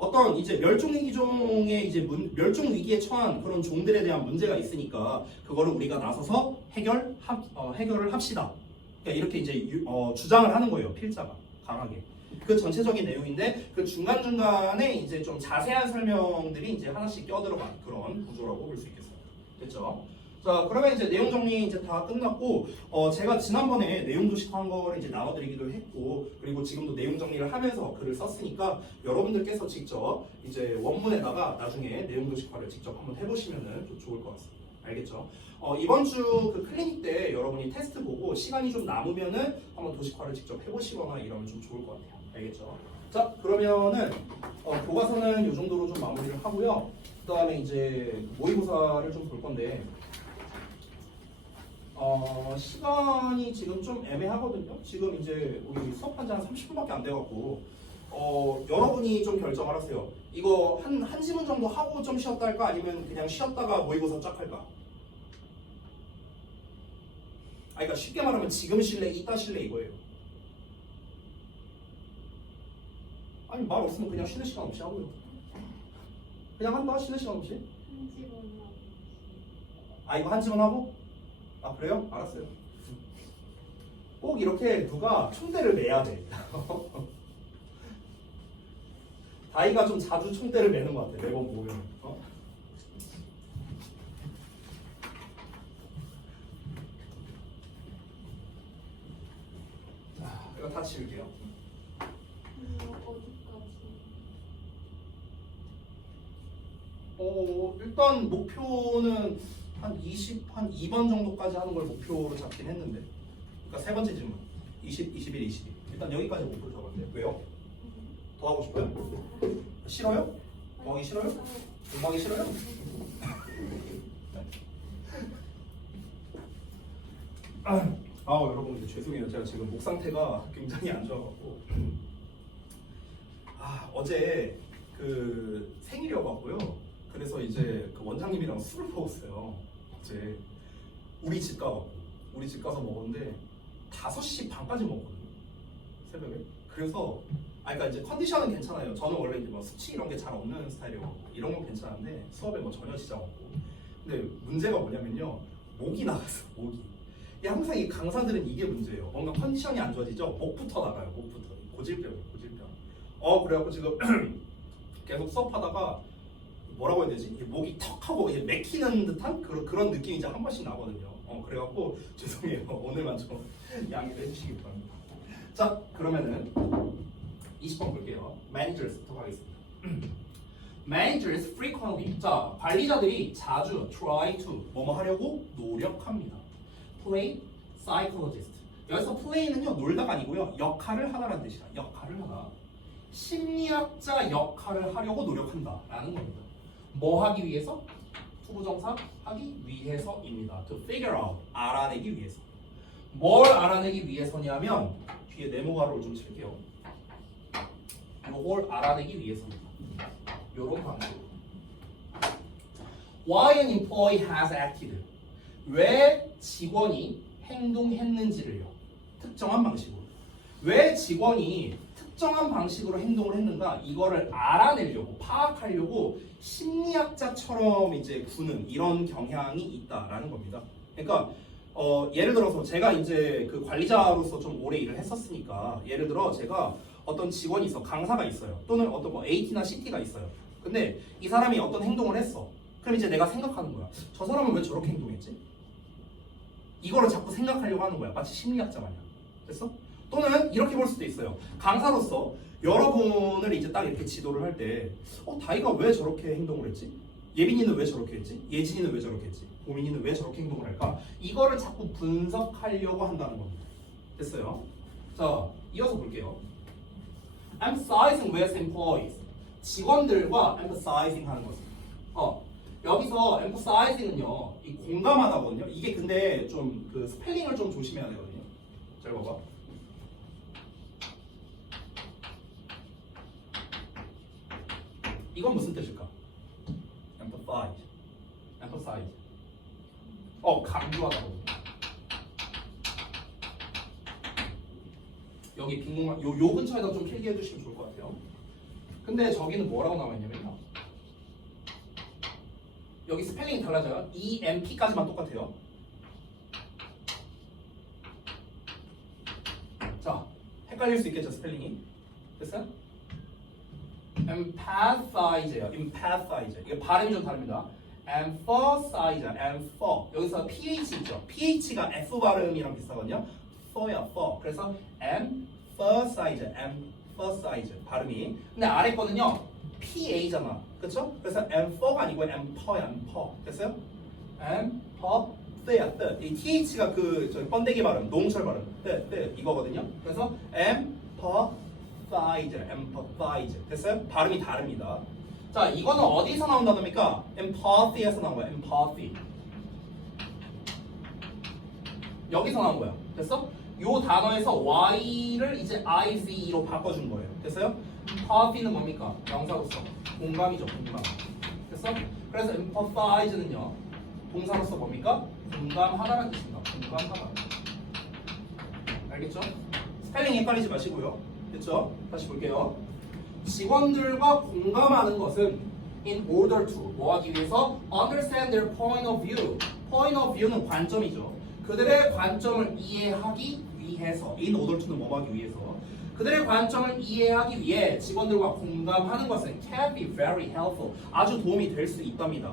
어떤 이제 멸종위기종의 이제 멸종 위기에 처한 그런 종들에 대한 문제가 있으니까 그거를 우리가 나서서 해결을 합시다. 그러니까 이렇게 이제 주장을 하는 거예요. 필자가 강하게. 그 전체적인 내용인데 그 중간중간에 이제 좀 자세한 설명들이 이제 하나씩 껴들어간 그런 구조라고 볼 수 있겠어요. 됐죠? 자, 그러면 이제 내용 정리 이제 다 끝났고, 제가 지난번에 내용 도식한 거를 이제 나눠드리기도 했고, 그리고 지금도 내용 정리를 하면서 글을 썼으니까 여러분들께서 직접 이제 원문에다가 나중에 내용 도식화를 직접 한번 해보시면은 좀 좋을 것 같습니다. 알겠죠? 이번 주 그 클리닉 때 여러분이 테스트 보고 시간이 좀 남으면은 한번 도식화를 직접 해보시거나 이러면 좀 좋을 것 같아요. 알겠죠? 자, 그러면은 교과서는 이 정도로 좀 마무리를 하고요. 그 다음에 이제 모의고사를 좀 볼 건데. 시간이 지금 좀 애매하거든요. 지금 이제 우리 수업한 지 한 30분밖에 안 돼갖고 여러분이 좀 결정을 하세요. 이거 한 지문 정도 하고 좀 쉬었다 할까? 아니면 그냥 쉬었다가 모의고사 쫙 할까? 그러니까 쉽게 말하면 지금 쉴래, 이따 쉴래 이거예요. 아니 말 없으면 그냥 쉬는 시간 없이 하고요. 그냥 한다 쉬는 시간 없이? 이거 한 지문 하고? 그래요? 알았어요. 꼭 이렇게 누가 총대를 매야 돼. 다이가 좀 자주 총대를 매는 것 같아. 매번 보면. 자, 이거 다 지울게요. 일단 목표는 한 2번 정도까지 하는 걸 목표로 잡긴 했는데, 그러니까 세 번째 질문 20, 21, 22 일단 여기까지 목표로 잡았는데 왜요? 더 하고 싶어요? 싫어요? 더 하기 싫어요? 공부하기 싫어요? 여러분 죄송해요. 제가 지금 목 상태가 굉장히 안 좋아갖고 어제 그 생일이어갖고요. 그래서 이제 그 원장님이랑 술을 먹었어요. 어제 우리 집 가서 먹었는데 5시 반까지 먹었거든요. 새벽에. 그래서 그러니까 이제 컨디션은 괜찮아요. 저는 원래 이제 뭐 수치 이런 게 잘 없는 스타일이고 이런 건 괜찮은데 수업에 뭐 전혀 지장 없고. 근데 문제가 뭐냐면요. 목이 나갔어. 목이. 항상 이 강사들은 이게 문제예요. 뭔가 컨디션이 안 좋아지죠. 목부터 나가요. 목부터. 고질병이에요. 고질병. 그래갖고 지금 계속 수업하다가 뭐라고 해야 되지? 목이 턱하고 맥히는 듯한 그런 느낌이 이제 한 번씩 나거든요. 그래갖고 죄송해요. 오늘만 좀 양해를 해주시기 바랍니다. 자, 그러면은 20번 볼게요. Managers부터 가겠습니다. Managers frequently. 자, 관리자들이 자주 try to 뭐뭐 하려고 노력합니다. Play psychologist. 여기서 play는요 놀다가 아니고요 역할을 하다라는 뜻이야. 역할을 하다. 심리학자 역할을 하려고 노력한다라는 겁니다. 뭐 하기 위해서? 투부정사 하기 위해서입니다. To figure out 알아내기 위해서. 뭘 알아내기 위해서냐면 뒤에 네모 가로를 좀 칠게요. 이걸 알아내기 위해서입니다. 요런 방식으로. Why an employee has acted. 왜 직원이 행동했는지를요. 특정한 방식으로. 왜 직원이 특정한 방식으로 행동을 했는가 이거를 알아내려고 파악하려고 심리학자처럼 이제 구는 이런 경향이 있다라는 겁니다. 그러니까 예를 들어서 제가 이제 그 관리자로서 좀 오래 일을 했었으니까 예를 들어 제가 어떤 직원이 있어 강사가 있어요. 또는 어떤 뭐 AT나 CT가 있어요. 근데 이 사람이 어떤 행동을 했어. 그럼 이제 내가 생각하는 거야. 저 사람은 왜 저렇게 행동했지? 이거를 자꾸 생각하려고 하는 거야. 마치 심리학자 마냥. 됐어? 또는 이렇게 볼 수도 있어요. 강사로서 여러분을 이제 딱 이렇게 지도를 할 때 다이가 왜 저렇게 행동을 했지? 예빈이는 왜 저렇게 했지? 예진이는 왜 저렇게 했지? 보민이는 왜 저렇게 행동을 할까? 이거를 자꾸 분석하려고 한다는 겁니다. 됐어요? 자, 이어서 볼게요. Emphasizing with employees. 직원들과 emphasizing 하는 것은 여기서 emphasizing은요 이 공감하다거든요. 이게 근데 좀 그 스펠링을 좀 조심해야 되거든요. 잘 봐봐. 이건 무슨 뜻일까? emphasize. 강조하다고. 여기 빈공간 요 근처에다 좀 필기해 주시면 좋을 것 같아요. 근데 저기는 뭐라고 나와 있냐면요. 여기 스펠링이 달라져요. EMP까지만 똑같아요. 자, 헷갈릴 수 있겠죠, 스펠링이. 됐어요? empathize요. empathize. 이게 발음이 좀 다릅니다. emphasize, emph. 여기서 ph 있죠. ph가 f 발음이랑 비슷하거든요. for야, for. 그래서 emphasize, emphasize 발음이. 근데 아래 거는요, pa잖아. 그렇죠? 그래서 empher가 아니고 empher야, empher. 됐어요? empher. 뜨야 뜨. 이 th가 그 저기 번데기 발음, 노홍철 발음. 뜨 이거거든요. 그래서 empathize, empathize. 됐어요? 발음이 다릅니다. 자, 이거는 어디서 나온 단어입니까? empathy에서 나온 거야. empathy. 여기서 나온 거야. 됐어? 요 단어에서 y를 이제 ize로 바꿔준 거예요. 됐어요? empathy는 뭡니까? 명사로서 공감이죠. 공감. 됐어? 그래서 empathize는요. 동사로서 뭡니까? 공감하다라는 뜻입니다. 공감하다. 알겠죠? 스펠링 헷갈리지 마시고요. 됐죠? 다시 볼게요. 직원들과 공감하는 것은 in order to 뭐 하기 위해서 understand their point of view. point of view는 관점이죠. 그들의 관점을 이해하기 위해서 in order to는 뭐 하기 위해서 그들의 관점을 이해하기 위해 직원들과 공감하는 것은 can be very helpful. 아주 도움이 될 수 있답니다.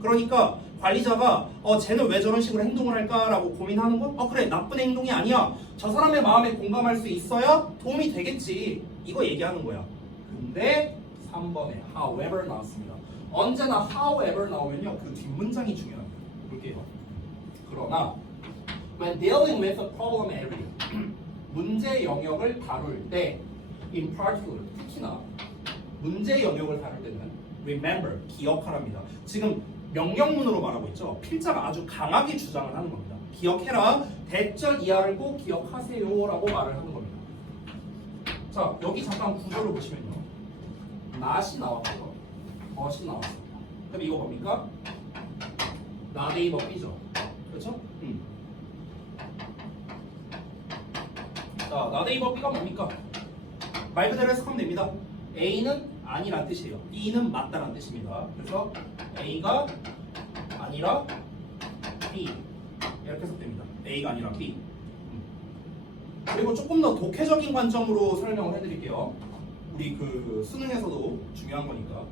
그러니까 관리자가 쟤는 왜 저런 식으로 행동을 할까라고 고민하는 건 그래 나쁜 행동이 아니야. 저 사람의 마음에 공감할 수 있어야 도움이 되겠지. 이거 얘기하는 거야. 근데 3번에 however 나왔습니다. 언제나 however 나오면요 그 뒷문장이 중요합니다. 볼게요. 그러나 when dealing with a problem area 문제 영역을 다룰 때 in particular 특히나 문제 영역을 다룰 때는 remember 기억하랍니다. 지금 명령문으로 말하고 있죠. 필자가 아주 강하게 주장을 하는 겁니다. 기억해라. 대절 이하를 꼭 기억하세요라고 말을 하는 겁니다. 자, 여기 잠깐 구조를 보시면요. not이 나왔고요. ot이 나왔습니다. 그럼 이거 뭡니까? not A 법이죠. 그렇죠? 자, not A 법이가 뭡니까? 말 그대로 해석하면 됩니다. A는 아니란 뜻이에요. B는 맞다란 뜻입니다. 그래서 A가 아니라 B 이렇게 해석됩니다. A가 아니라 B. 그리고 조금 더 독해적인 관점으로 설명을 해드릴게요. 우리 그 수능에서도 중요한 거니까.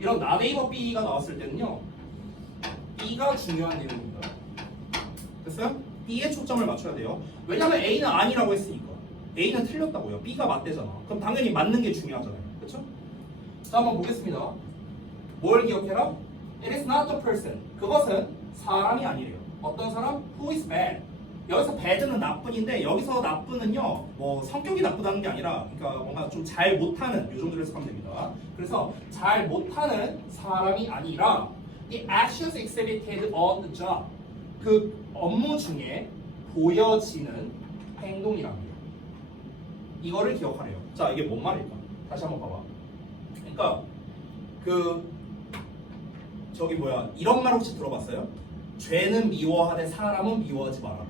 이런 not A 법 B가 나왔을 때는요. B가 중요한 내용입니다. 됐어요? B에 초점을 맞춰야 돼요. 왜냐면 A는 아니라고 했으니까. A는 틀렸다고요. B가 맞대잖아. 그럼 당연히 맞는 게 중요하잖아요. 그렇죠? 자, 한번 보겠습니다. 뭘 기억해라? It is not the person. 그것은 사람이 아니래요. 어떤 사람? Who is bad. 여기서 bad는 나쁜인데 여기서 나쁜은요 뭐 성격이 나쁘다는 게 아니라 그러니까 뭔가 좀 잘 못하는 요 정도로 해석하면 됩니다. 그래서 잘 못하는 사람이 아니라 the actions exhibited on the job. 그 업무 중에 보여지는 행동이랍니다. 이거를 기억하래요. 자, 이게 뭔 말일까? 다시 한번 봐봐. 그러니까 저기 뭐야 이런 말 혹시 들어봤어요? 죄는 미워하되 사람은 미워하지 말아라.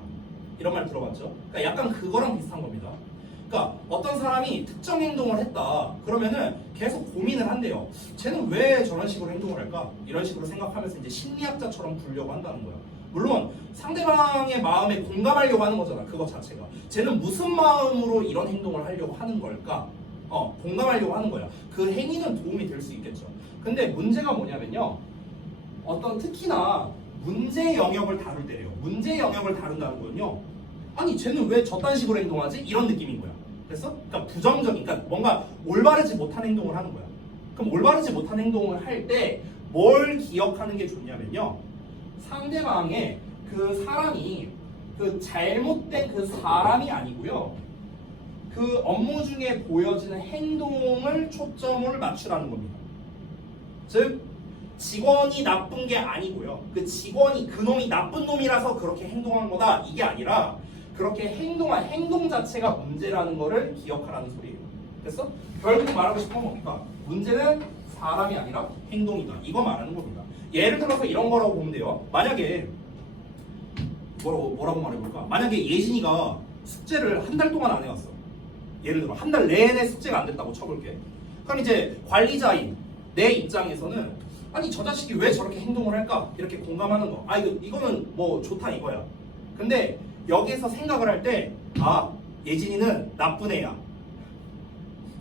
이런 말 들어봤죠? 그러니까 약간 그거랑 비슷한 겁니다. 그러니까 어떤 사람이 특정 행동을 했다. 그러면은 계속 고민을 한대요. 쟤는 왜 저런 식으로 행동을 할까? 이런 식으로 생각하면서 이제 심리학자처럼 굴려고 한다는 거야. 물론 상대방의 마음에 공감하려고 하는 거잖아. 그거 자체가. 쟤는 무슨 마음으로 이런 행동을 하려고 하는 걸까? 공감하려고 하는 거야. 그 행위는 도움이 될 수 있겠죠. 근데 문제가 뭐냐면요. 어떤 특히나 문제 영역을 다룰 때래요. 문제 영역을 다룬다는 거는요. 아니 쟤는 왜 저딴 식으로 행동하지? 이런 느낌인 거야. 됐어? 그러니까 부정적인, 그러니까 뭔가 올바르지 못한 행동을 하는 거야. 그럼 올바르지 못한 행동을 할 때 뭘 기억하는 게 좋냐면요. 상대방의 그 사람이 그 잘못된 그 사람이 아니고요. 그 업무 중에 보여지는 행동을 초점을 맞추라는 겁니다. 즉 직원이 나쁜 게 아니고요. 그 직원이 그놈이 나쁜 놈이라서 그렇게 행동한 거다 이게 아니라 그렇게 행동한 행동 자체가 문제라는 거를 기억하라는 소리예요. 됐어? 결국 말하고 싶은 건 뭡니까? 문제는 사람이 아니라 행동이다. 이거 말하는 겁니다. 예를 들어서 이런 거라고 보면 돼요. 만약에 뭐라고 말해볼까? 만약에 예진이가 숙제를 한 달 동안 안 해왔어. 예를 들어 한 달 내내 숙제가 안 됐다고 쳐볼게. 그럼 이제 관리자인 내 입장에서는 아니 저 자식이 왜 저렇게 행동을 할까? 이렇게 공감하는 거. 아 이거는 뭐 좋다 이거야. 근데 여기에서 생각을 할 때 아 예진이는 나쁜 애야.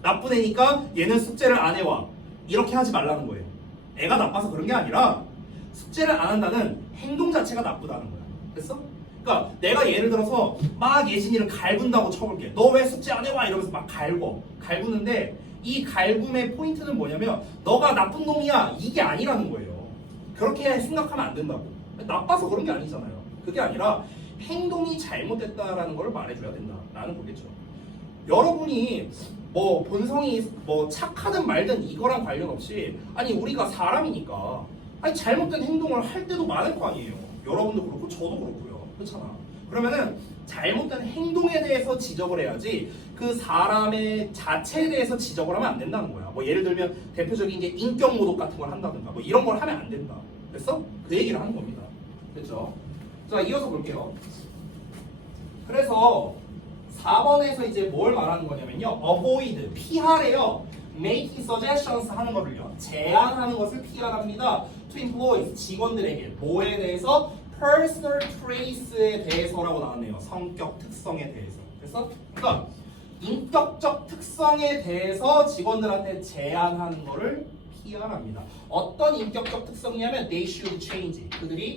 나쁜 애니까 얘는 숙제를 안 해와. 이렇게 하지 말라는 거예요. 애가 나빠서 그런 게 아니라 숙제를 안 한다는 행동 자체가 나쁘다는 거야. 됐어? 그러니까 내가 예를 들어서 막 예진이를 갈군다고 쳐볼게. 너 왜 숙제 안 해와? 이러면서 막 갈구는데 이 갈굼의 포인트는 뭐냐면 너가 나쁜 놈이야 이게 아니라는 거예요. 그렇게 생각하면 안 된다고. 나빠서 그런 게 아니잖아요. 그게 아니라 행동이 잘못됐다라는 걸 말해줘야 된다라는 거겠죠. 여러분이 뭐 본성이 뭐 착하든 말든 이거랑 관련 없이 아니 우리가 사람이니까 아니 잘못된 행동을 할 때도 많을 거 아니에요. 여러분도 그렇고 저도 그렇고요. 그렇잖아. 그러면은 잘못된 행동에 대해서 지적을 해야지 그 사람의 자체에 대해서 지적을 하면 안 된다는 거야. 뭐 예를 들면 대표적인 게 인격 모독 같은 걸 한다든가 뭐 이런 걸 하면 안 된다. 됐어? 그 얘기를 하는 겁니다. 됐죠? 자 이어서 볼게요. 그래서 4번에서 이제 뭘 말하는 거냐면요. avoid, 피하래요. make suggestions 하는 거를요. 제안하는 것을 피하랍니다. to employees, 직원들에게. 뭐에 대해서? personal traits에 대해서라고 나왔네요. 성격 특성에 대해서. 그래서 그러니까 인격적 특성에 대해서 직원들한테 제안하는 거를 피하랍니다. 어떤 인격적 특성이냐면 they should change. 그들이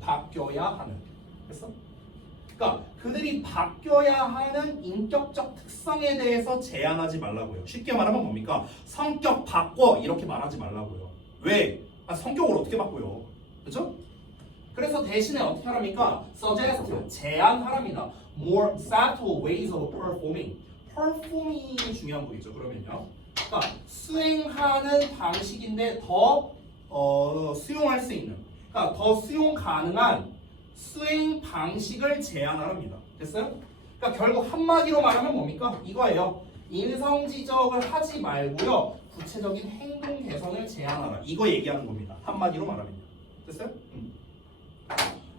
바뀌어야 하는. 그래서 그러니까 그들이 바뀌어야 하는 인격적 특성에 대해서 제안하지 말라고요. 쉽게 말하면 뭡니까? 성격 바꿔 이렇게 말하지 말라고요. 왜? 성격을 어떻게 바꿔요? 그렇죠? 그래서 대신에 어떻게 하랍니까? suggest, 제안하랍니다. more subtle ways of performing. performing이 중요한 거겠죠. 그러면요. 그러니까 수행하는 방식인데 더 수용할 수 있는, 그러니까 더 수용 가능한 수행 방식을 제안하랍니다. 됐어요? 그러니까 결국 한마디로 말하면 뭡니까? 이거예요. 인성 지적을 하지 말고요. 구체적인 행동 개선을 제안하라. 이거 얘기하는 겁니다. 한마디로 말하면. 됐어요?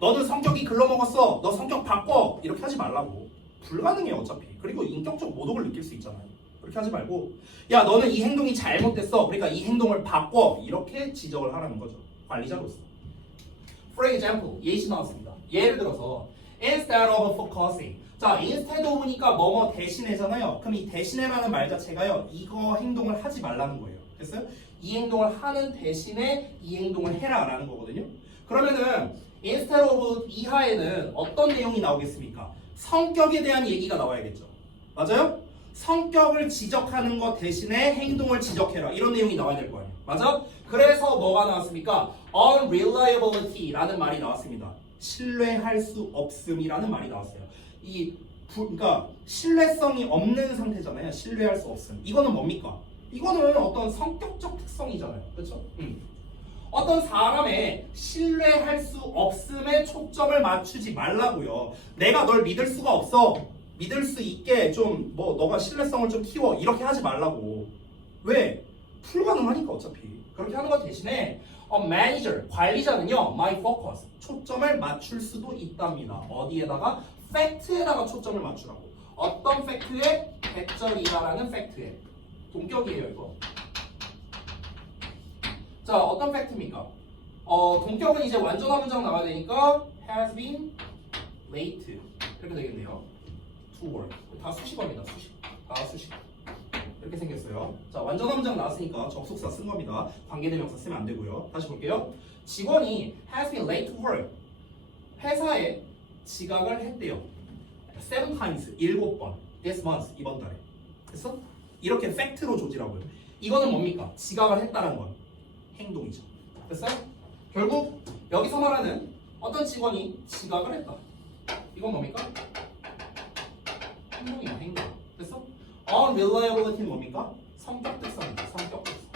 너는 성격이 글러먹었어. 너 성격 바꿔. 이렇게 하지 말라고. 불가능해요 어차피. 그리고 인격적 모독을 느낄 수 있잖아요. 그렇게 하지 말고 야 너는 이 행동이 잘못됐어. 그러니까 이 행동을 바꿔. 이렇게 지적을 하라는 거죠. 관리자로서. For example, 예시 나왔습니다. 예를 들어서 instead of focusing. 자, instead of니까 뭐뭐 대신해잖아요. 그럼 이 대신해라는 말 자체가요. 이거 행동을 하지 말라는 거예요. 됐어요? 이 행동을 하는 대신에 이 행동을 해라라는 거거든요. 그러면은 instead of 이하에는 어떤 내용이 나오겠습니까? 성격에 대한 얘기가 나와야겠죠. 맞아요? 성격을 지적하는 것 대신에 행동을 지적해라. 이런 내용이 나와야 될 거예요. 맞아? 그래서 뭐가 나왔습니까? unreliability라는 말이 나왔습니다. 신뢰할 수 없음이라는 말이 나왔어요. 그러니까 신뢰성이 없는 상태잖아요. 신뢰할 수 없음. 이거는 뭡니까? 이거는 어떤 성격적 특성이잖아요. 그렇죠? 어떤 사람의 신뢰할 수 없음에 초점을 맞추지 말라고요. 내가 널 믿을 수가 없어. 믿을 수 있게 좀 뭐 너가 신뢰성을 좀 키워. 이렇게 하지 말라고. 왜? 불가능하니까 어차피. 그렇게 하는 것 대신에 manager, 관리자는요. my focus, 초점을 맞출 수도 있답니다. 어디에다가? 팩트에다가 초점을 맞추라고. 어떤 팩트에? 배절이다라는 팩트에. 동격이에요 이거. 자, 어떤 팩트입니까? 동격은 이제 완전한 문장 나와야 되니까 has been late 이렇게 되겠네요. to work. 다 수식어입니다. 수식. 다 수식. 이렇게 생겼어요. 자, 완전한 문장 나왔으니까 접속사 쓴 겁니다. 관계대명사 쓰면 안 되고요. 다시 볼게요. 직원이 has been late to work. 회사에 지각을 했대요. 7 times, 7번. this month, 이번 달에. 됐어? 이렇게 팩트로 조지라고요. 이거는 뭡니까? 지각을 했다는 건 행동이죠. 됐어요? 결국 여기서 말하는 어떤 직원이 지각을 했다. 이건 뭡니까? 행동이야, 행동. 됐어? unreliability는 뭡니까? 성격 특성입니다. 성격 특성.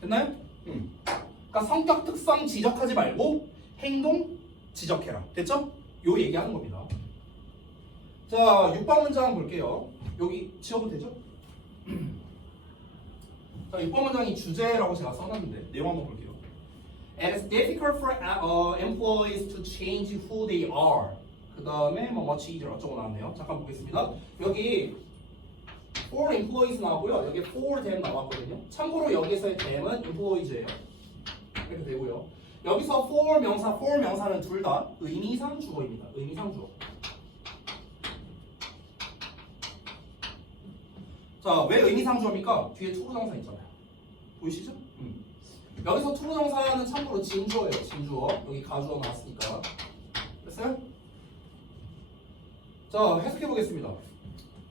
됐나요? 그러니까 성격 특성 지적하지 말고 행동 지적해라. 됐죠? 요 얘기하는 겁니다. 자, 6번 문장 볼게요. 여기 지워도 되죠? 자, 6번 문장이 주제라고 제가 써놨는데 내용 한번 볼게요. It is difficult for employees to change who they are. 그 다음에 뭐 much easier 어쩌고 나왔네요. 잠깐 보겠습니다. 여기 for employees 나왔고요. 여기 for them 나왔거든요. 참고로 여기서의 them은 employees예요. 이렇게 되고요. 여기서 for 명사는 둘 다 의미상 주어입니다. 의미상 주어. 자, 왜 의미상 주어입니까? 뒤에 to 부정사 있잖아요. 보이시죠? 여기서 to 부정사는 참고로 진주어예요. 진주어. 여기 가주어 나왔으니까. 됐어요? 자, 해석해 보겠습니다.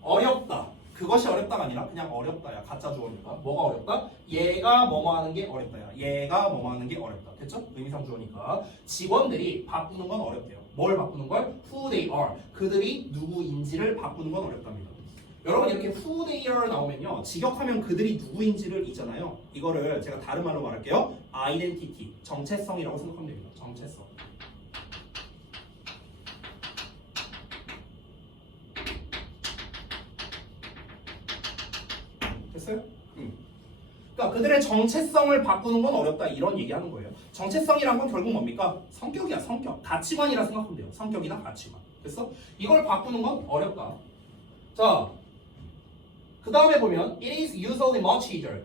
어렵다. 그것이 어렵다가 아니라 그냥 어렵다야. 가짜 주어니까. 뭐가 어렵다? 얘가 뭐뭐 하는 게 어렵다야. 얘가 뭐뭐 하는 게 어렵다. 됐죠? 의미상 주어니까. 직원들이 바꾸는 건 어렵대요. 뭘 바꾸는 걸? Who they are. 그들이 누구인지를 바꾸는 건 어렵답니다. 여러분 이렇게 who they are 나오면요. 직역하면 그들이 누구인지를 있잖아요. 이거를 제가 다른 말로 말할게요. identity. 정체성이라고 생각하면 됩니다. 정체성. 됐어요? 그러니까 그들의 정체성을 바꾸는 건 어렵다 이런 얘기하는 거예요. 정체성이란 건 결국 뭡니까? 성격이야. 성격. 가치관이라 생각하면 돼요. 성격이나 가치관. 됐어? 이걸 바꾸는 건 어렵다. 자, 그 다음에 보면 it is usually much easier.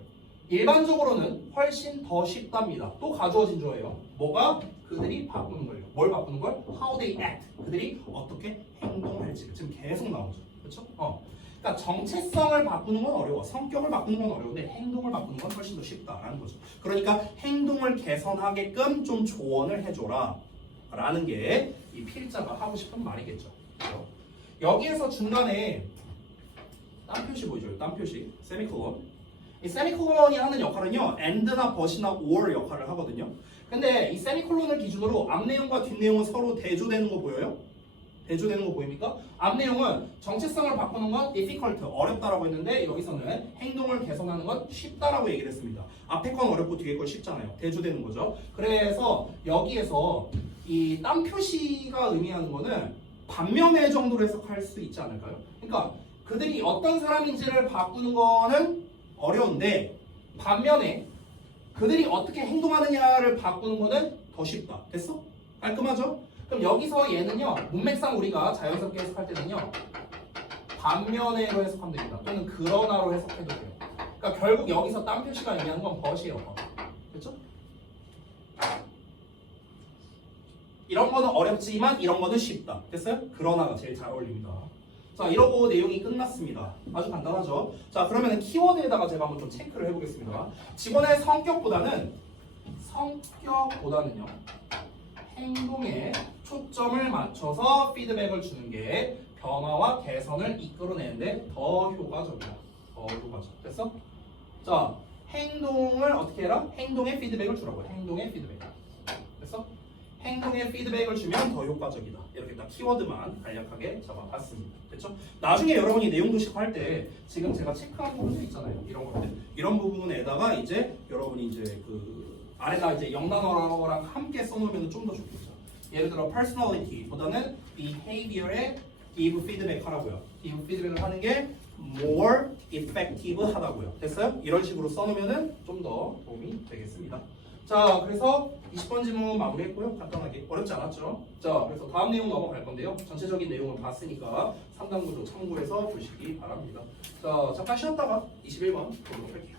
일반적으로는 훨씬 더 쉽답니다. 또 가주어진 주어예요. 뭐가? 그들이 바꾸는 거예요. 뭘 바꾸는 걸? How they act. 그들이 어떻게 행동할지. 지금 계속 나오죠. 그렇죠? 그러니까 정체성을 바꾸는 건 어려워. 성격을 바꾸는 건 어려운데 행동을 바꾸는 건 훨씬 더 쉽다라는 거죠. 그러니까 행동을 개선하게끔 좀 조언을 해줘라 라는 게 이 필자가 하고 싶은 말이겠죠. 그렇죠? 여기에서 중간에 딴 표시 보이죠? 딴 표시 세미콜론. 이 세미콜론이 하는 역할은요 and나 but이나 or 역할을 하거든요. 근데 이 세미콜론을 기준으로 앞 내용과 뒷 내용은 서로 대조되는 거 보여요? 대조되는 거 보입니까? 앞 내용은 정체성을 바꾸는 건 difficult, 어렵다라고 했는데 여기서는 행동을 개선하는 건 쉽다라고 얘기를 했습니다. 앞에 건 어렵고 뒤에 건 쉽잖아요. 대조되는 거죠. 그래서 여기에서 이 딴 표시가 의미하는 거는 반면의 정도로 해석할 수 있지 않을까요? 그러니까 그들이 어떤 사람인지를 바꾸는 거는 어려운데 반면에 그들이 어떻게 행동하느냐를 바꾸는 거는 더 쉽다. 됐어? 깔끔하죠? 그럼 여기서 얘는요 문맥상 우리가 자연스럽게 해석할 때는요 반면에로 해석하면 됩니다. 또는 그러나로 해석해도 돼요. 그러니까 결국 여기서 딴 표시가 의미하는 건 벗이에요. 그렇죠? 이런 거는 어렵지만 이런 거는 쉽다. 됐어요? 그러나가 제일 잘 어울립니다. 자, 이러고 내용이 끝났습니다. 아주 간단하죠? 자, 그러면 키워드에다가 제가 한번 좀 체크를 해보겠습니다. 직원의 성격보다는요 행동에 초점을 맞춰서 피드백을 주는 게 변화와 개선을 이끌어내는데 더 효과적이다. 더 효과적. 됐어? 자, 행동을 어떻게 해라? 행동에 피드백을 주라고요. 행동에 피드백. 됐어? 행동에 피드백을 주면 더 효과적이다. 이렇게 딱 키워드만 간략하게 잡아봤습니다. 됐죠? 나중에 여러분이 내용 도식할 때 지금 제가 체크한 부분도 있잖아요. 이런 것들. 이런 부분에다가 이제 여러분이 이제 그 아래다 이제 영단어랑 함께 써놓으면 좀 더 좋겠죠. 예를 들어 personality보다는 behavior에 give feedback 하라고요. give feedback을 하는 게 more effective 하다고요. 됐어요? 이런 식으로 써놓으면 좀 더 도움이 되겠습니다. 자, 그래서 20번 질문 마무리했고요. 간단하게 어렵지 않았죠? 자, 그래서 다음 내용 넘어갈 건데요. 전체적인 내용을 봤으니까 3단 구조 참고해서 보시기 바랍니다. 자, 잠깐 쉬었다가 21번 보도록 할게요.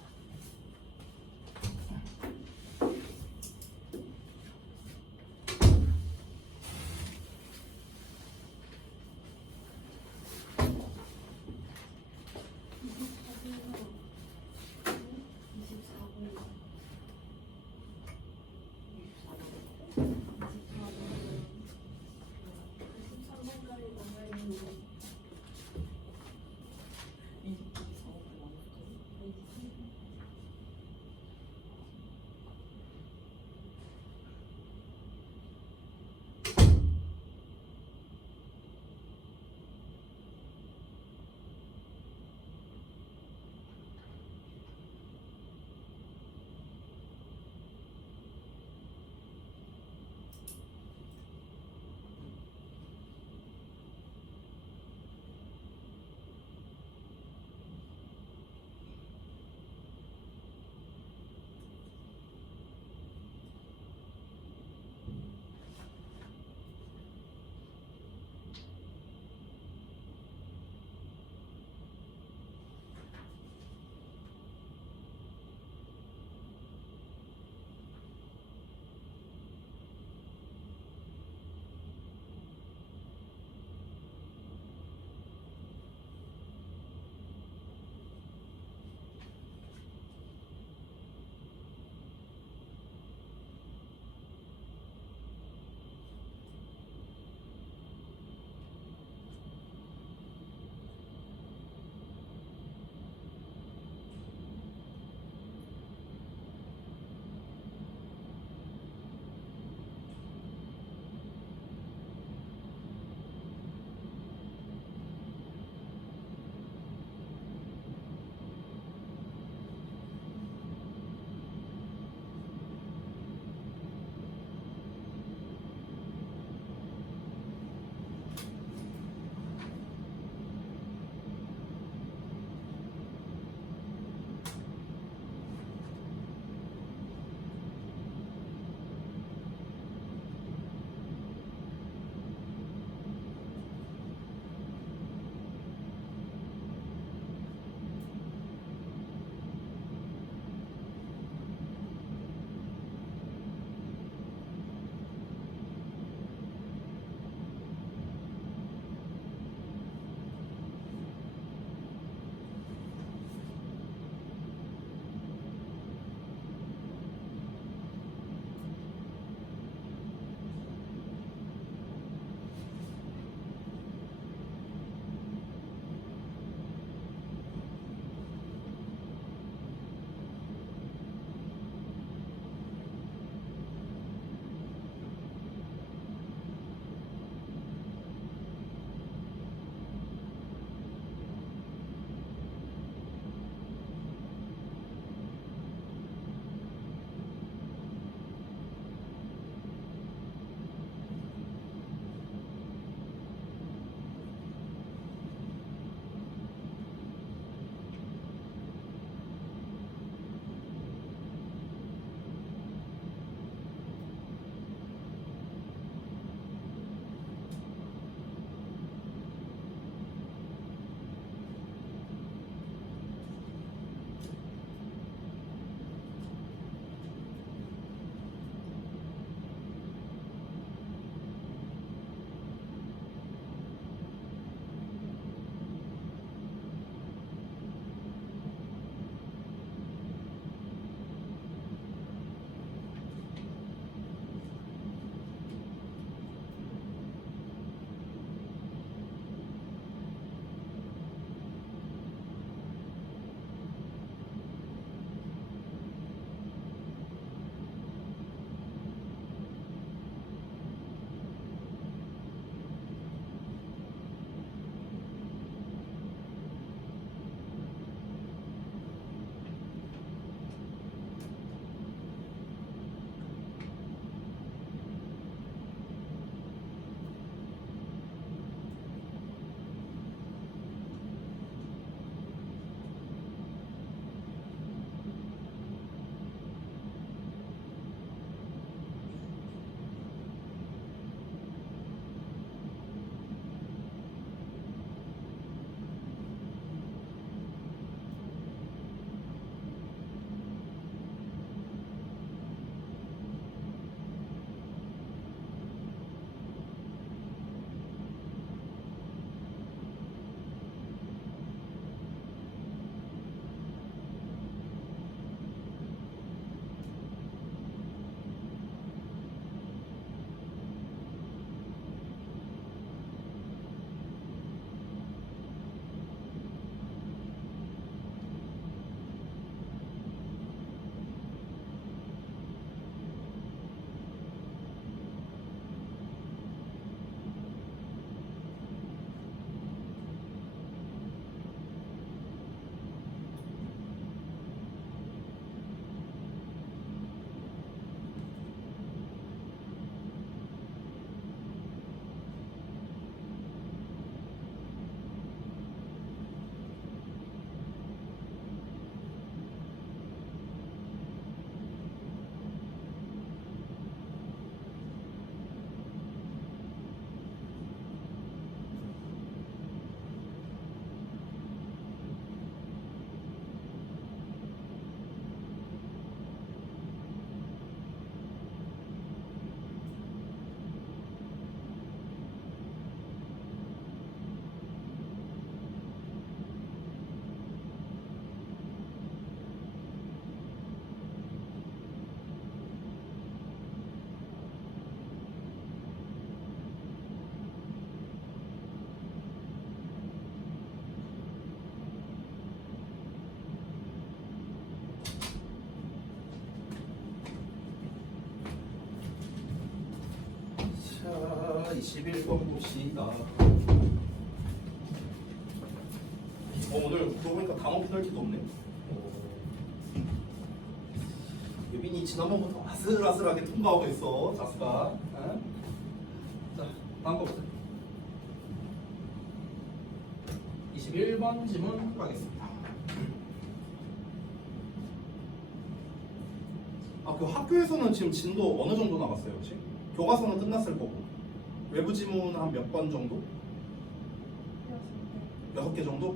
21번 봅시다. 오늘 그러고 보니까 단어 페널티도 없네. 유빈이 지난번부터 아슬아슬하게 통과하고 있어. 자수가. 어? 자, 다음 거 보자. 21번 지문 가겠습니다. 아, 그 학교에서는 지금 진도 어느 정도 나갔어요, 혹시? 교과서는 끝났을 거고. 외부 지문 한 몇 번 정도? 6개 정도?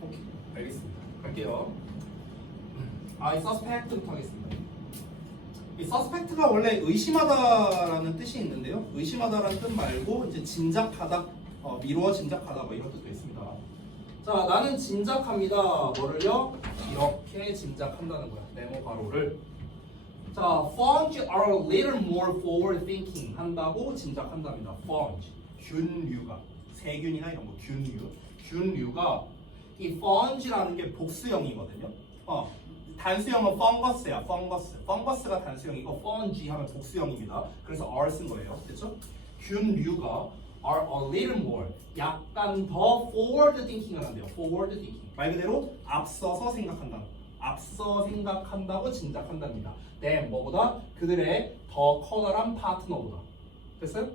오케이, 알겠습니다. 갈게요. 이 suspect부터 하겠습니다. 이 suspect가 원래 의심하다라는 뜻이 있는데요. 의심하다라는 뜻 말고 이제 짐작하다, 미루어 짐작하다 뭐 이런 뜻도 있습니다. 자, 나는 짐작합니다. 뭐를요? 이렇게 짐작한다는 거야. 네모 가로를. 자, fungi are a little more forward thinking 한다고 짐작한답니다. fungi, 균류가 세균이나 이런 거 균류가 이 fungi라는 게 복수형이거든요. 단수형은 fungus야, fungus가 단수형이고 fungi 하면 복수형입니다. 그래서 are 쓴 거예요, 됐죠? 균류가 are a little more, 약간 더 forward thinking을 한대요. forward thinking 말 그대로 앞서서 생각한다. 앞서 생각한다고 짐작한답니다. 뭐보다? 그들의 더 커다란 파트너보다. 됐어요?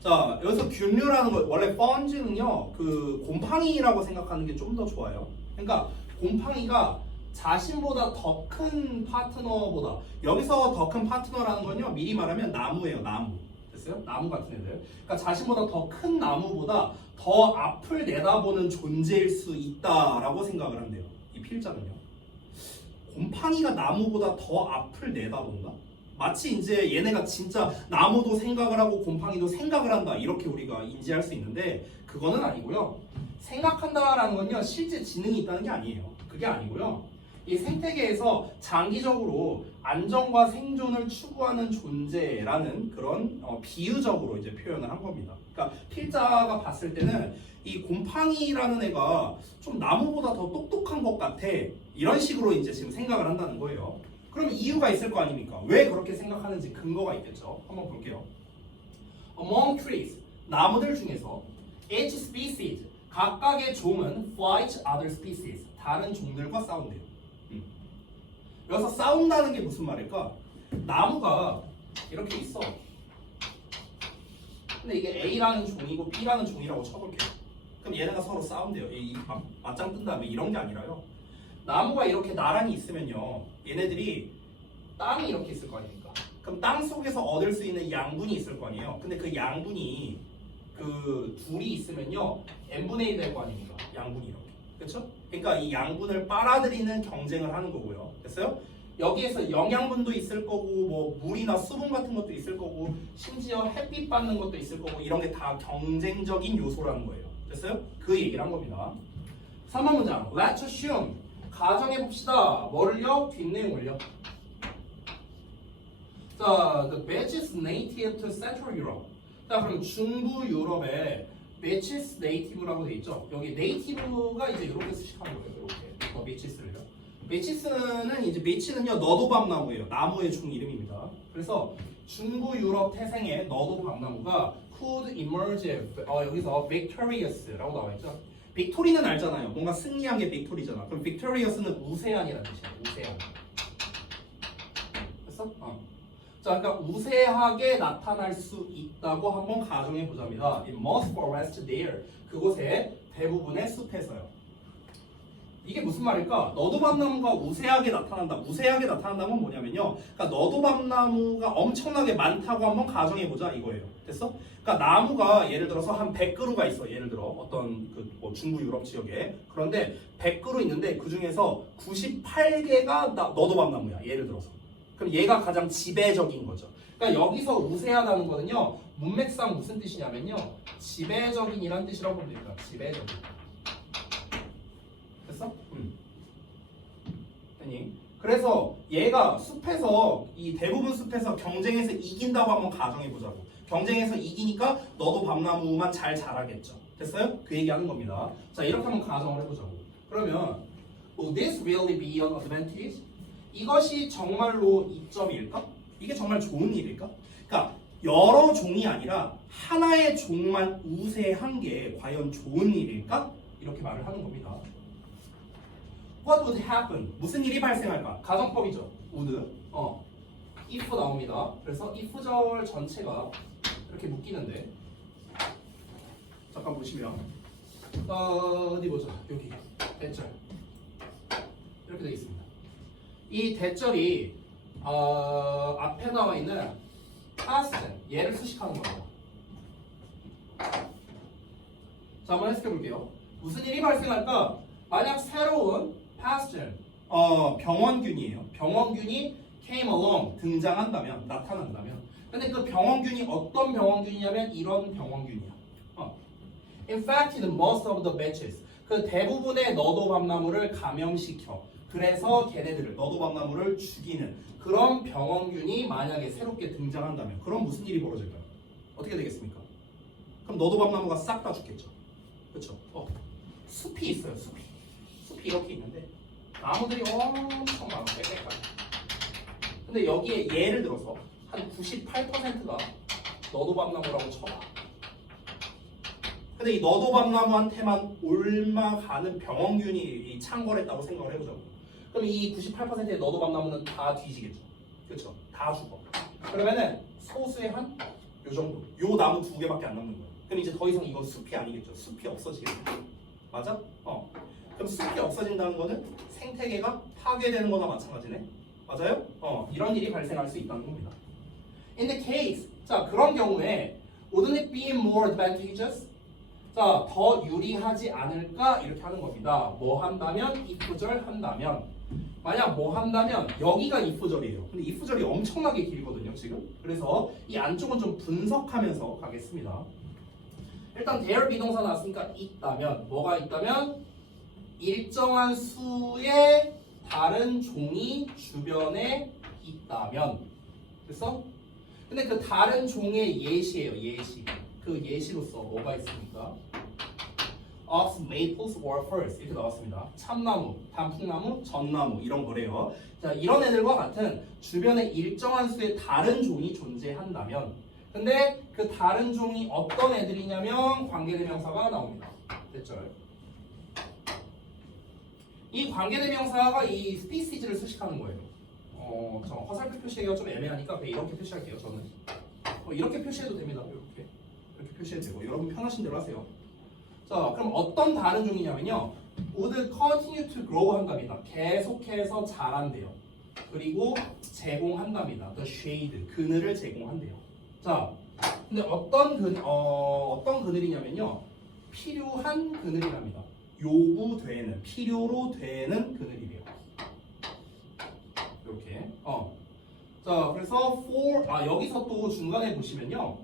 자, 여기서 균류라는 거 원래 펀지는요 그 곰팡이라고 생각하는 게 좀 더 좋아요. 그러니까 곰팡이가 자신보다 더 큰 파트너보다, 여기서 더 큰 파트너라는 건요 미리 말하면 나무예요. 나무. 됐어요? 나무 같은 애들. 그러니까 자신보다 더 큰 나무보다 더 앞을 내다보는 존재일 수 있다라고 생각을 한대요. 이 필자는요. 곰팡이가 나무보다 더 앞을 내다본다? 마치 이제 얘네가 진짜 나무도 생각을 하고 곰팡이도 생각을 한다 이렇게 우리가 인지할 수 있는데 그거는 아니고요. 생각한다라는 건요 실제 지능이 있다는 게 아니에요. 그게 아니고요. 이 생태계에서 장기적으로 안정과 생존을 추구하는 존재라는 그런 비유적으로 이제 표현을 한 겁니다. 그러니까 필자가 봤을 때는 이 곰팡이라는 애가 좀 나무보다 더 똑똑한 것 같아. 이런 식으로 이제 지금 생각을 한다는 거예요. 그럼 이유가 있을 거 아닙니까? 왜 그렇게 생각하는지 근거가 있겠죠. 한번 볼게요. Among trees, 나무들 중에서 each species, 각각의 종은 fight other species, 다른 종들과 싸운대요. 여기서 싸운다는 게 무슨 말일까? 나무가 이렇게 있어. 근데 이게 A라는 종이고 B라는 종이라고 쳐볼게요. 그럼 얘네가 서로 싸운대요. 맞짱 뜬 다음에 이런 게 아니라요. 나무가 이렇게 나란히 있으면요. 얘네들이 땅이 이렇게 있을 거 아닙니까? 그럼 땅 속에서 얻을 수 있는 양분이 있을 거 아니에요. 근데 그 양분이 그 둘이 있으면요. n분의 1 될 거 아닙니까? 양분이 이렇게. 그렇죠? 그러니까 이 양분을 빨아들이는 경쟁을 하는 거고요. 됐어요? 여기에서 영양분도 있을 거고 뭐 물이나 수분 같은 것도 있을 거고 심지어 햇빛 받는 것도 있을 거고 이런 게 다 경쟁적인 요소라는 거예요. 됐어요? 그 얘기를 한 겁니다. 3번 문장. Let's assume. 가정해 봅시다. 뭐를요? 뒷내용을요. 자, the Beches native to Central Europe. 자, 그럼 중부 유럽에 Beches native라고 돼 있죠. 여기 native가 이제 이렇게 수식한 거예요. 이렇게. Betches를요. Betches는 이제 Betches는요 너도밤나무예요. 나무의 중 이름입니다. 그래서 중부 유럽 태생의 너도밤나무가 could emerge. 여기서 victorious라고 나와 있죠. 빅토리는 알잖아요. 뭔가 승리한 게 빅토리잖아. 그럼 victorious는 우세한이라는 뜻이에요. 우세한. 됐어? 자, 그러니까 우세하게 나타날 수 있다고 한번 가정해 보자입니다. It must forest there. 그곳에 대부분의 숲에서요. 이게 무슨 말일까? 너도밤나무가 우세하게 나타난다. 우세하게 나타난다는 건 뭐냐면요. 그러니까 너도밤나무가 엄청나게 많다고 한번 가정해 보자 이거예요. 됐어? 그러니까 나무가 예를 들어서 한 100그루가 있어. 예를 들어 어떤 뭐 중부 유럽 지역에. 그런데 100그루 있는데 그 중에서 98개가 너도밤나무야. 예를 들어서. 그럼 얘가 가장 지배적인 거죠. 그러니까 여기서 우세하다는 거는요. 문맥상 무슨 뜻이냐면요. 지배적인이란 뜻이라고 보면 됩니다. 지배적인. 됐어? 아니. 그래서 얘가 숲에서 이 대부분 숲에서 경쟁에서 이긴다고 한번 가정해 보자고. 경쟁에서 이기니까 너도 밤나무만 잘 자라겠죠. 됐어요? 그 얘기하는 겁니다. 자, 이렇게 한번 가정을 해보자고. 그러면 will this really be an advantage? 이것이 정말로 이점일까? 이게 정말 좋은 일일까? 그러니까 여러 종이 아니라 하나의 종만 우세한 게 과연 좋은 일일까? 이렇게 말을 하는 겁니다. What would happen? 무슨 일이 발생할까? 가정법이죠. would. if 나옵니다. 그래서 if절 전체가 이렇게 묶이는데 잠깐 보시면 어디 보자. 여기 대절 이렇게 되어 있습니다. 이 대절이 앞에 나와 있는 past 얘를 수식하는 겁니다. 자, 한번 해석해 볼게요. 무슨 일이 발생할까? 만약 새로운 past 병원균이에요. 병원균이 came along 등장한다면 나타난다면 근데 그 병원균이 어떤 병원균이냐면 이런 병원균이야. Infected most of the batches. 그 대부분의 너도밤나무를 감염시켜. 그래서 걔네들을 너도밤나무를 죽이는 그런 병원균이 만약에 새롭게 등장한다면 그럼 무슨 일이 벌어질까요? 어떻게 되겠습니까? 그럼 너도밤나무가 싹 다 죽겠죠. 그렇죠? 숲이 있어요. 숲이 이렇게 있는데 나무들이 엄청 많아. 빽빽하게. 근데 여기에 예를 들어서 한 98%가 너도밤나무라고 쳐봐. 근데 이 너도밤나무한테만 옮아가는 병원균이 창궐했다고 생각을 해보자고. 그럼 이 98%의 너도밤나무는 다 뒤지겠죠. 그렇죠? 다 죽어. 그러면은 소수의 한 요 정도. 요 나무 2개밖에 안 남는 거예요. 그럼 이제 더 이상 이건 숲이 아니겠죠. 숲이 없어지겠죠. 맞아? 그럼 숲이 없어진다는 거는 생태계가 파괴되는 거나 마찬가지네. 맞아요? 이런 일이 발생할 수 있다는 겁니다. In the case, 자 그런 경우에 wouldn't it be more advantageous? 자, 더 유리하지 않을까? 이렇게 하는 겁니다. 뭐 한다면? if절 한다면. 만약 뭐 한다면 여기가 if절이에요. 근데 if절이 엄청나게 길거든요, 지금. 그래서 이 안쪽은 좀 분석하면서 가겠습니다. 일단 there 비동사 나왔으니까 있다면 뭐가 있다면 일정한 수의 다른 종이 주변에 있다면. 됐어? 근데 그 다른 종의 예시예요, 예시. 그 예시로서 뭐가 있습니까? Oaks, maples, or firs 이렇게 나왔습니다. 참나무, 단풍나무, 전나무 이런 거래요. 자, 이런 애들과 같은 주변에 일정한 수의 다른 종이 존재한다면, 근데 그 다른 종이 어떤 애들이냐면 관계대명사가 나옵니다. 됐죠? 이 관계대명사가 이 species를 수식하는 거예요. 저 화살표 표시하기가 좀 애매하니까 그냥 이렇게 표시할게요. 저는 이렇게 표시해도 됩니다. 이렇게 표시해도 되고 여러분 편하신 대로 하세요. 자, 그럼 어떤 다른 종이냐면요. would continue to grow 한답니다. 계속해서 자란대요. 그리고 제공한답니다. the shade, 그늘을 제공한대요. 자, 근데 어떤 그늘이냐면요. 필요한 그늘이랍니다. 요구되는, 필요로 되는 그늘이래요. 이렇게. 자, 그래서 여기서 또 중간에 보시면요.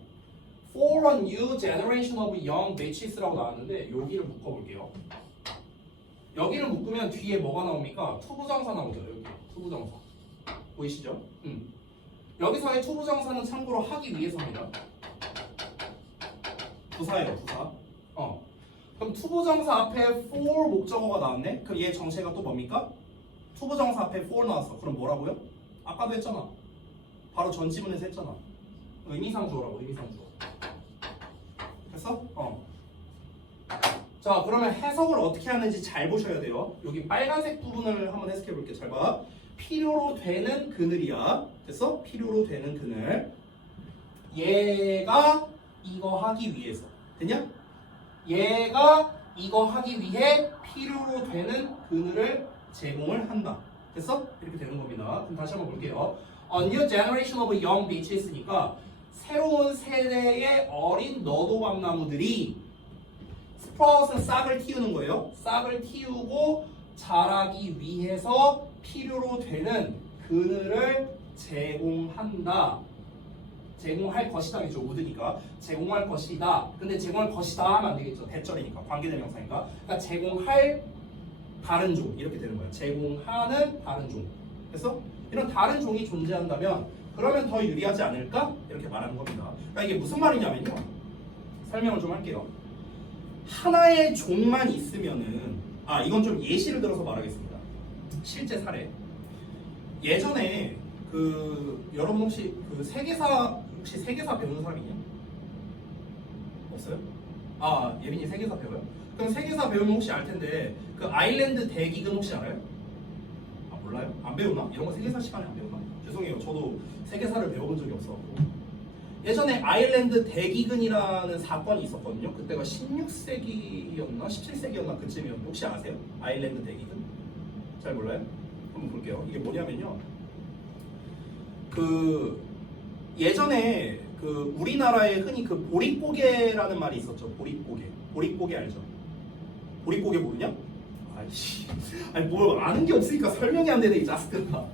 For a new generation of young bitches라고 나왔는데 여기를 묶어볼게요. 여기를 묶으면 뒤에 뭐가 나옵니까? 투부정사 나오죠. 여기 투부정사 보이시죠? 여기서의 투부정사는 참고로 하기 위해서입니다. 부사예요, 부사. 그럼 투부정사 앞에 for 목적어가 나왔네? 그럼 얘 정체가 또 뭡니까? 투부정사 앞에 for 나왔어. 그럼 뭐라고요? 아까도 했잖아. 바로 전 지문에서 했잖아. 의미상 주어라고, 의미상 주어. 됐어? 자, 그러면 해석을 어떻게 하는지 잘 보셔야 돼요. 여기 빨간색 부분을 한번 해석해 볼게요. 잘 봐. 필요로 되는 그늘이야. 됐어? 필요로 되는 그늘. 얘가 이거 하기 위해서. 됐냐? 얘가 이거 하기 위해 필요로 되는 그늘을 제공을 한다. 됐어? 이렇게 되는 겁니다. 그럼 다시 한번 볼게요. A new generation of young beeches니까 새로운 세대의 어린 너도밤나무들이 스프라웃은 싹을 틔우는 거예요. 싹을 틔우고 자라기 위해서 필요로 되는 그늘을 제공한다. 제공할 것이다겠죠. would니까 제공할 것이다. 근데 제공할 것이다 하면 안 되겠죠. 대절이니까 관계대명사니까. 그러니까 제공할 다른 종 이렇게 되는 거예요. 제공하는 다른 종. 그래서 이런 다른 종이 존재한다면 그러면 더 유리하지 않을까? 이렇게 말하는 겁니다. 그러니까 이게 무슨 말이냐면요. 설명을 좀 할게요. 하나의 종만 있으면은 이건 좀 예시를 들어서 말하겠습니다. 실제 사례. 예전에 여러분 혹시 그 세계사 혹시 세계사 배우는 사람 있냐? 없어요? 아, 예빈이 세계사 배워요? 그럼 세계사 배우면 혹시 알 텐데 그 아일랜드 대기근 혹시 알아요? 아, 몰라요? 안 배우나? 이런 거 세계사 시간에 안 배우나? 죄송해요. 저도 세계사를 배워본 적이 없어서. 예전에 아일랜드 대기근이라는 사건이 있었거든요. 그때가 16세기였나 17세기였나 그쯤이었는데 혹시 아세요? 아일랜드 대기근? 잘 몰라요? 한번 볼게요. 이게 뭐냐면요. 그 예전에 그 우리나라에 흔히 그 보릿고개라는 말이 있었죠. 보릿고개. 보릿고개 알죠? 보릿고개 모르냐? 아이씨. 아니 뭐 아는 게 없으니까 설명이 안 되네 이 자스크가.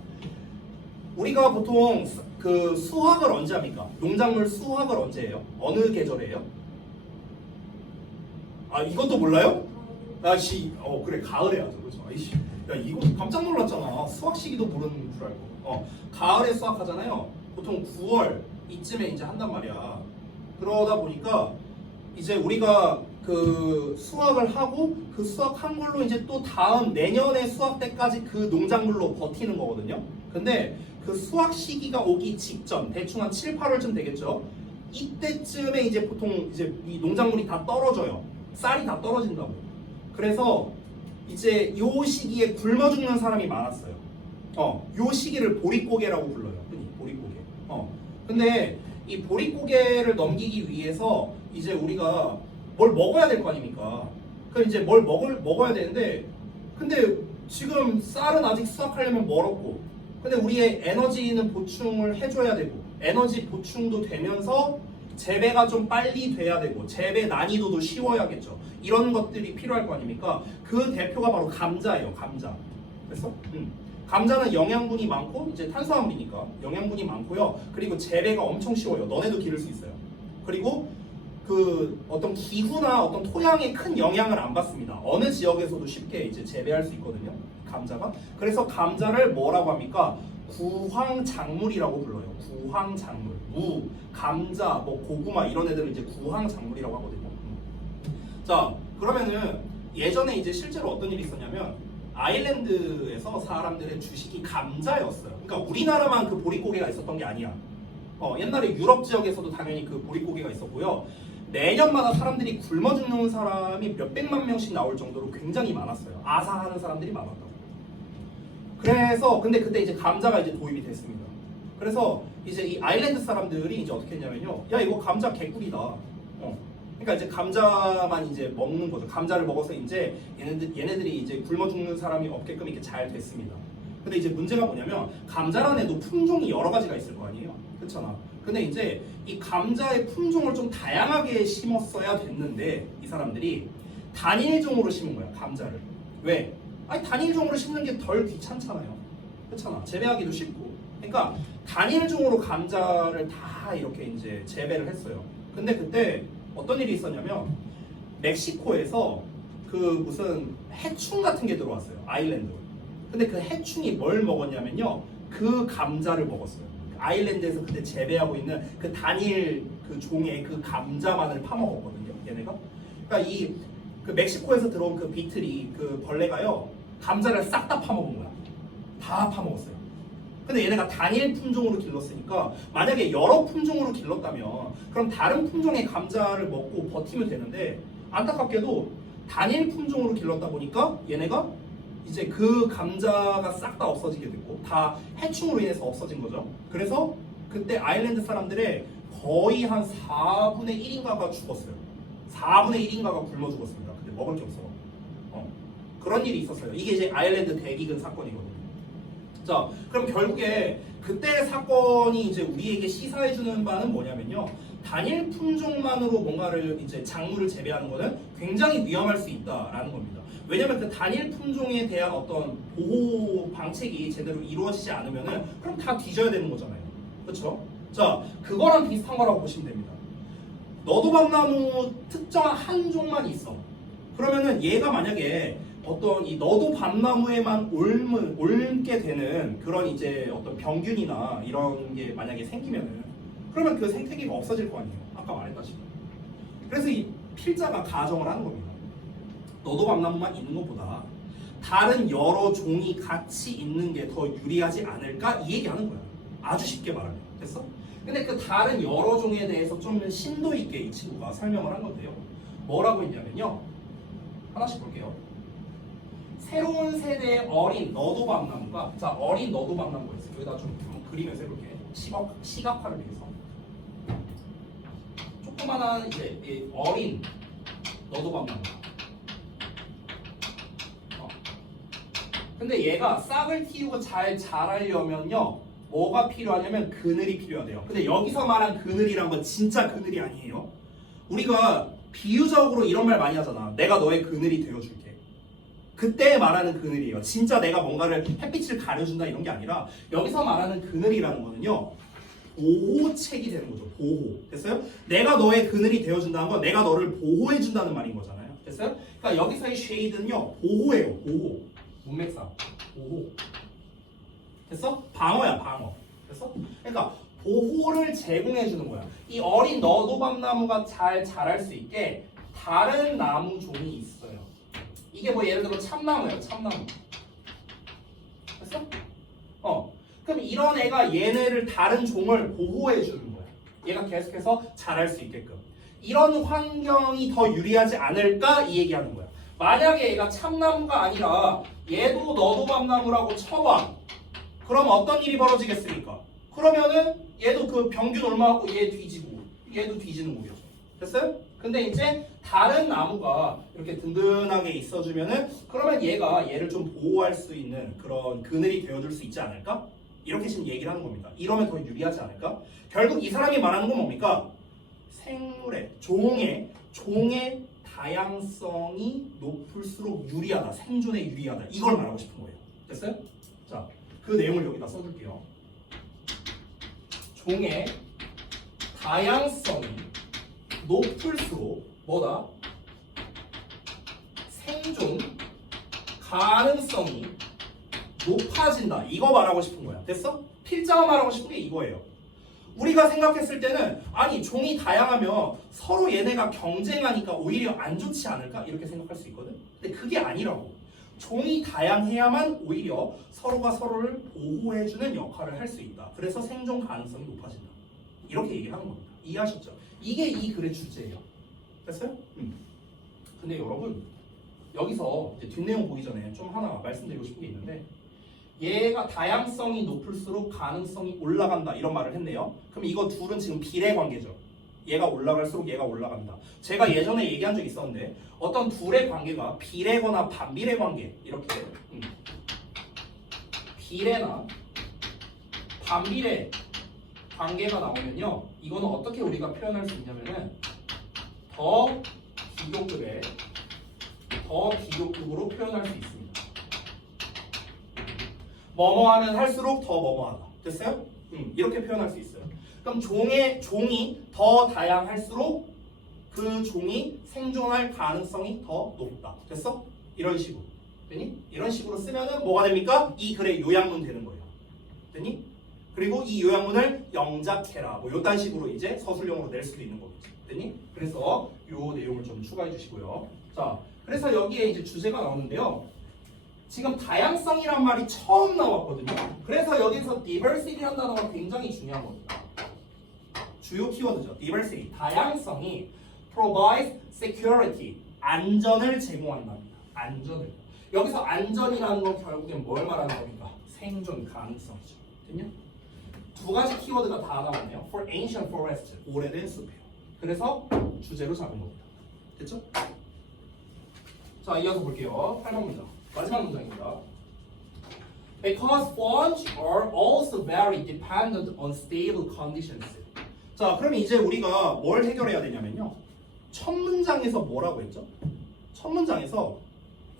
우리가 보통 그 수확을 언제 합니까? 농작물 수확을 언제 해요? 어느 계절에 해요? 아 이것도 몰라요? 아씨, 그래 가을에 하죠, 그렇죠? 아이씨, 야 이거 깜짝 놀랐잖아. 수확 시기도 모르는 줄 알고. 가을에 수확하잖아요. 보통 9월 이쯤에 이제 한단 말이야. 그러다 보니까 이제 우리가 그 수확을 하고 그 수확한 걸로 이제 또 다음 내년에 수확 때까지 그 농작물로 버티는 거거든요. 근데 그 수확 시기가 오기 직전 대충 한 7, 8월쯤 되겠죠. 이때쯤에 이제 보통 이제 이 농작물이 다 떨어져요. 쌀이 다 떨어진다고. 그래서 이제 요 시기에 굶어 죽는 사람이 많았어요. 요 시기를 보릿고개라고 불러요. 흔히 보릿고개. 근데 이 보릿고개를 넘기기 위해서 이제 우리가 뭘 먹어야 될 거 아닙니까? 그럼 이제 뭘 먹어야 되는데 근데 지금 쌀은 아직 수확하려면 멀었고 근데 우리의 에너지는 보충을 해줘야 되고 에너지 보충도 되면서 재배가 좀 빨리 돼야 되고 재배 난이도도 쉬워야겠죠. 이런 것들이 필요할 거 아닙니까? 그 대표가 바로 감자예요. 감자. 그래서 감자는 영양분이 많고 이제 탄수화물이니까 영양분이 많고요. 그리고 재배가 엄청 쉬워요. 너네도 기를 수 있어요. 그리고 그 어떤 기후나 어떤 토양에 큰 영향을 안 받습니다. 어느 지역에서도 쉽게 이제 재배할 수 있거든요. 감자가. 그래서 감자를 뭐라고 합니까? 구황작물이라고 불러요. 구황작물. 무, 감자, 뭐 고구마 이런 애들은 이제 구황작물이라고 하거든요. 자, 그러면은 예전에 이제 실제로 어떤 일이 있었냐면 아일랜드에서 사람들의 주식이 감자였어요. 그러니까 우리나라만 그 보릿고개가 있었던 게 아니야. 옛날에 유럽 지역에서도 당연히 그 보릿고개가 있었고요. 매년마다 사람들이 굶어 죽는 사람이 몇백만 명씩 나올 정도로 굉장히 많았어요. 아사하는 사람들이 많았다고. 그래서 근데 그때 이제 감자가 이제 도입이 됐습니다. 그래서 이제 이 아일랜드 사람들이 이제 어떻게 했냐면요. 야 이거 감자 개꿀이다. 그러니까 이제 감자만 이제 먹는 거죠. 감자를 먹어서 이제 얘네들이 이제 굶어 죽는 사람이 없게끔 이렇게 잘 됐습니다. 근데 이제 문제가 뭐냐면 감자란 애도 품종이 여러 가지가 있을 거 아니에요. 그렇잖아. 근데 이제 이 감자의 품종을 좀 다양하게 심었어야 됐는데 이 사람들이 단일종으로 심은 거야. 감자를. 왜? 아니 단일종으로 심는 게 덜 귀찮잖아요. 그렇잖아. 재배하기도 쉽고. 그러니까 단일종으로 감자를 다 이렇게 이제 재배를 했어요. 근데 그때 어떤 일이 있었냐면 멕시코에서 그 무슨 해충 같은 게 들어왔어요. 아일랜드로. 근데 그 해충이 뭘 먹었냐면요. 그 감자를 먹었어요. 아일랜드에서 그때 재배하고 있는 그 단일 그 종의 그 감자만을 파먹었거든요. 얘네가. 그러니까 이 그 멕시코에서 들어온 그 비틀이 그 벌레가요. 감자를 싹 다 파먹은 거야. 다 파먹었어요. 근데 얘네가 단일 품종으로 길렀으니까 만약에 여러 품종으로 길렀다면 그럼 다른 품종의 감자를 먹고 버티면 되는데 안타깝게도 단일 품종으로 길렀다 보니까 얘네가 이제 그 감자가 싹 다 없어지게 됐고 다 해충으로 인해서 없어진 거죠. 그래서 그때 아일랜드 사람들의 거의 한 4분의 1인가가 죽었어요. 4분의 1인가가 굶어 죽었습니다. 근데 먹을 게 없어. 그런 일이 있었어요. 이게 이제 아일랜드 대기근 사건이거든요. 자, 그럼 결국에 그때 사건이 이제 우리에게 시사해주는 바는 뭐냐면요. 단일 품종만으로 뭔가를 이제 작물을 재배하는 것은 굉장히 위험할 수 있다라는 겁니다. 왜냐면 그 단일 품종에 대한 어떤 보호 방책이 제대로 이루어지지 않으면은 그럼 다 뒤져야 되는 거잖아요. 그렇죠? 자, 그거랑 비슷한 거라고 보시면 됩니다. 너도밤나무 특정한 한 종만 있어. 그러면은 얘가 만약에 어떤 이 너도 밤나무에만 옮게 되는 그런 이제 어떤 병균이나 이런 게 만약에 생기면은 그러면 그 생태계가 없어질 거 아니에요. 아까 말했다시피. 그래서 이 필자가 가정을 하는 겁니다. 너도 밤나무만 있는 것보다 다른 여러 종이 같이 있는 게 더 유리하지 않을까? 이 얘기하는 거야. 아주 쉽게 말하면. 됐어? 근데 그 다른 여러 종에 대해서 좀 심도 있게 이 친구가 설명을 한 건데요. 뭐라고 했냐면요. 하나씩 볼게요. 새로운 세대의 어린 너도밤나무가, 자, 어린 너도밤나무가 있어요. 여기다 좀 그리면서 해볼게. 시각화를 위해서. 조그만한 이제 이 어린 너도밤나무. 근데 얘가 싹을 틔우고 잘 자라려면요, 뭐가 필요하냐면 그늘이 필요하대요. 근데 여기서 말한 그늘이란 건 진짜 그늘이 아니에요. 우리가 비유적으로 이런 말 많이 하잖아. 내가 너의 그늘이 되어줄게. 그때 말하는 그늘이에요. 진짜 내가 뭔가를 햇빛을 가려준다 이런 게 아니라, 여기서 말하는 그늘이라는 거는요, 보호책이 되는 거죠. 보호. 됐어요? 내가 너의 그늘이 되어준다는 건 내가 너를 보호해준다는 말인 거잖아요. 됐어요? 그러니까 여기서의 쉐이드는요, 보호예요. 보호. 문맥상. 보호. 됐어? 방어야, 방어. 됐어? 그러니까 보호를 제공해 주는 거야. 이 어린 너도밤나무가 잘 자랄 수 있게 다른 나무 종이 있어요. 이게 뭐 예를 들어 참나무예요, 참나무. 됐어? 그럼 이런 애가 얘네를 다른 종을 보호해 주는 거야. 얘가 계속해서 자랄 수 있게끔. 이런 환경이 더 유리하지 않을까 이 얘기하는 거야. 만약에 얘가 참나무가 아니라 얘도 너도밤나무라고 쳐봐. 그럼 어떤 일이 벌어지겠습니까? 그러면은 얘도 그 평균 얼마하고 얘 뒤지고 얘도 뒤지는 거겠죠. 됐어요? 근데 이제 다른 나무가 이렇게 든든하게 있어주면은 그러면 얘가 얘를 좀 보호할 수 있는 그런 그늘이 되어줄 수 있지 않을까? 이렇게 지금 얘기를 하는 겁니다. 이러면 더 유리하지 않을까? 결국 이 사람이 말하는 건 뭡니까? 생물의 종의 다양성이 높을수록 유리하다. 생존에 유리하다. 이걸 말하고 싶은 거예요. 됐어요? 자, 그 내용을 여기다 써줄게요. 종의 다양성이 높을수록 뭐다? 생존 가능성이 높아진다. 이거 말하고 싶은 거야. 됐어? 필자가 말하고 싶은 게 이거예요. 우리가 생각했을 때는 아니 종이 다양하면 서로 얘네가 경쟁하니까 오히려 안 좋지 않을까? 이렇게 생각할 수 있거든. 근데 그게 아니라고. 종이 다양해야만 오히려 서로가 서로를 보호해주는 역할을 할 수 있다. 그래서 생존 가능성이 높아진다. 이렇게 얘기를 하는 겁니다. 이해하셨죠? 이게 이 글의 주제예요. 됐어요? 근데 여러분 여기서 이제 뒷내용 보기 전에 좀 하나 말씀드리고 싶은 게 있는데, 얘가 다양성이 높을수록 가능성이 올라간다 이런 말을 했네요. 그럼 이거 둘은 지금 비례 관계죠. 얘가 올라갈수록 얘가 올라간다. 제가 예전에 얘기한 적이 있었는데 어떤 둘의 관계가 비례거나 반비례 관계 이렇게 비례나 반비례 관계가 나오면요, 이거는 어떻게 우리가 표현할 수 있냐면은 더 비교급으로 표현할 수 있습니다. 뭐뭐하면 할수록 더 뭐뭐하다. 됐어요? 이렇게 표현할 수 있어요. 그럼 종이 더 다양할수록 그 종이 생존할 가능성이 더 높다. 됐어? 이런 식으로. 됐니? 이런 식으로 쓰면은 뭐가 됩니까? 이 글의 요약문 되는 거예요. 됐니? 그리고 이 요약문을 영작해라. 뭐 요딴 식으로 이제 서술형으로 낼 수도 있는 거겠지. 됐니? 그래서 요 내용을 좀 추가해 주시고요. 자, 그래서 여기에 이제 주제가 나오는데요. 지금 다양성이란 말이 처음 나왔거든요. 그래서 여기서 diversity라는 단어가 굉장히 중요한 겁니다. 주요 키워드죠. diversity, 다양성이 provides security, 안전을 제공한답니다. 안전을. 여기서 안전이라는 건 결국엔 뭘 말하는 겁니까? 생존 가능성이죠. 됐냐? 두 가지 키워드가 다 나왔네요. For ancient forest, 오래된 숲이에요. 그래서 주제로 잡은 겁니다. 됐죠? 자, 이어서 볼게요. 8번 문장. 마지막 문장입니다. Because fauns are also very dependent on stable conditions. 자, 그럼 이제 우리가 뭘 해결해야 되냐면요. 첫 문장에서 뭐라고 했죠? 첫 문장에서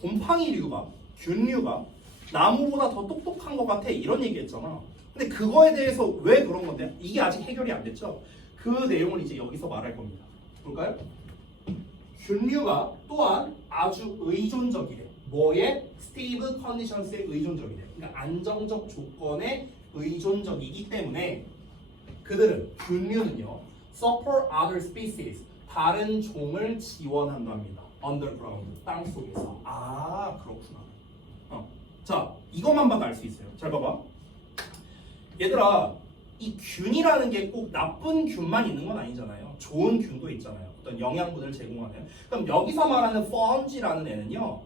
곰팡이류가, 균류가 나무보다 더 똑똑한 것 같아 이런 얘기했잖아. 근데 그거에 대해서 왜 그런 건데? 이게 아직 해결이 안 됐죠? 그 내용을 이제 여기서 말할 겁니다. 볼까요? 균류가 또한 아주 의존적이래. 뭐에? stable conditions에 의존적이래. 그러니까 안정적 조건에 의존적이기 때문에 그들은, 균류는요, support other species, 다른 종을 지원한답니다. underground, 땅 속에서. 아, 그렇구나. 자, 이것만 봐도 알 수 있어요. 잘 봐봐. 얘들아, 이 균이라는 게 꼭 나쁜 균만 있는 건 아니잖아요. 좋은 균도 있잖아요. 어떤 영양분을 제공하는. 그럼 여기서 말하는 펀지라는 애는요.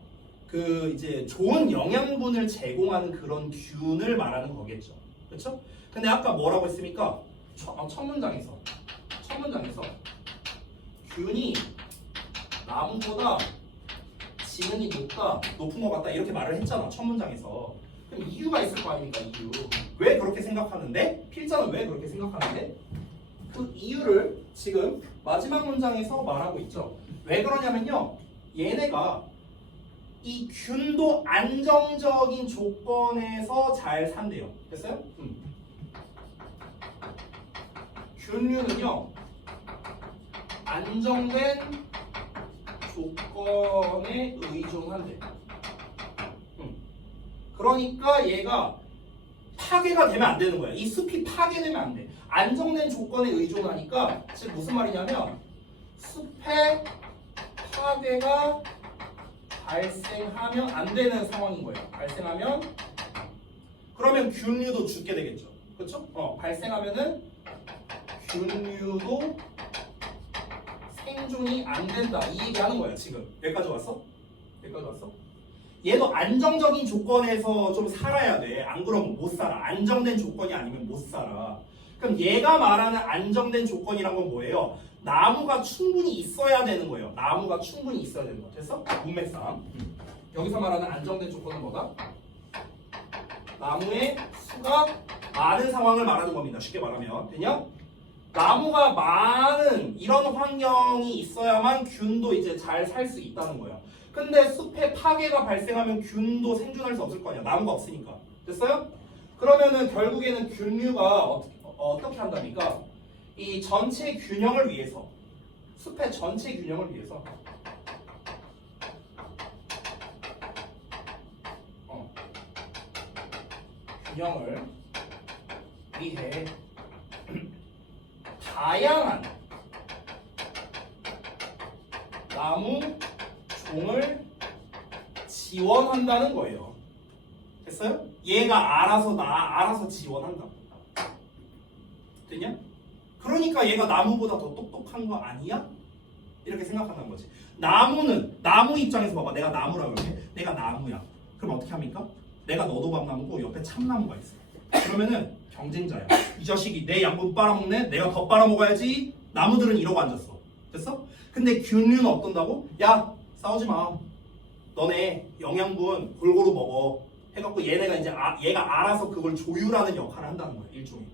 그 이제 좋은 영양분을 제공하는 그런 균을 말하는 거겠죠. 그렇죠? 근데 아까 뭐라고 했습니까? 첫 문장에서 균이 나무보다 지능이 높은 것 같다 이렇게 말을 했잖아. 첫 문장에서. 그럼 이유가 있을 거 아닙니까? 이유. 왜 그렇게 생각하는데? 필자는 왜 그렇게 생각하는데? 그 이유를 지금 마지막 문장에서 말하고 있죠. 왜 그러냐면요. 얘네가 이 균도 안정적인 조건에서 잘 산대요. 됐어요? 균류는요. 안정된 조건에 의존한대. 그러니까 얘가 파괴가 되면 안 되는 거야. 이 숲이 파괴되면 안 돼. 안정된 조건에 의존하니까 지금 무슨 말이냐면 숲의 파괴가 발생하면 안 되는 상황인 거예요. 발생하면 그러면 균류도 죽게 되겠죠. 그렇죠? 발생하면은 균류도 생존이 안 된다. 이 얘기하는 거야. 지금 여기까지 왔어? 얘도 안정적인 조건에서 좀 살아야 돼. 안 그러면 못 살아. 안정된 조건이 아니면 못 살아. 그럼 얘가 말하는 안정된 조건이란 건 뭐예요? 나무가 충분히 있어야 되는 거예요. 나무가 충분히 있어야 되는 거. 됐어? 문맥상. 여기서 말하는 안정된 조건은 뭐다? 나무의 수가 많은 상황을 말하는 겁니다. 쉽게 말하면. 되냐? 나무가 많은 이런 환경이 있어야만 균도 이제 잘 살 수 있다는 거예요. 근데 숲에 파괴가 발생하면 균도 생존할 수 없을 거 아니야. 나무가 없으니까. 됐어요? 그러면은 결국에는 균류가 어떻게 한답니까? 이 전체 균형을 위해서, 숲의 전체 균형을 위해서 균형을 위해 다양한 나무 종을 지원한다는 거예요. 됐어요? 얘가 알아서 지원한다. 됐냐? 그러니까 얘가 나무보다 더 똑똑한 거 아니야? 이렇게 생각한다는 거지. 나무 입장에서 봐봐. 내가 나무라고 해. 내가 나무야. 그럼 어떻게 합니까? 내가 너도밤나무고 옆에 참나무가 있어. 그러면은 경쟁자야. 이 자식이 내 양분 빨아먹네? 내가 더 빨아먹어야지. 나무들은 이러고 앉았어. 됐어? 근데 균류는 어떤다고? 야, 싸우지 마. 너네 영양분 골고루 먹어. 해갖고 얘네가 이제 얘가 알아서 그걸 조율하는 역할을 한다는 거야. 일종의.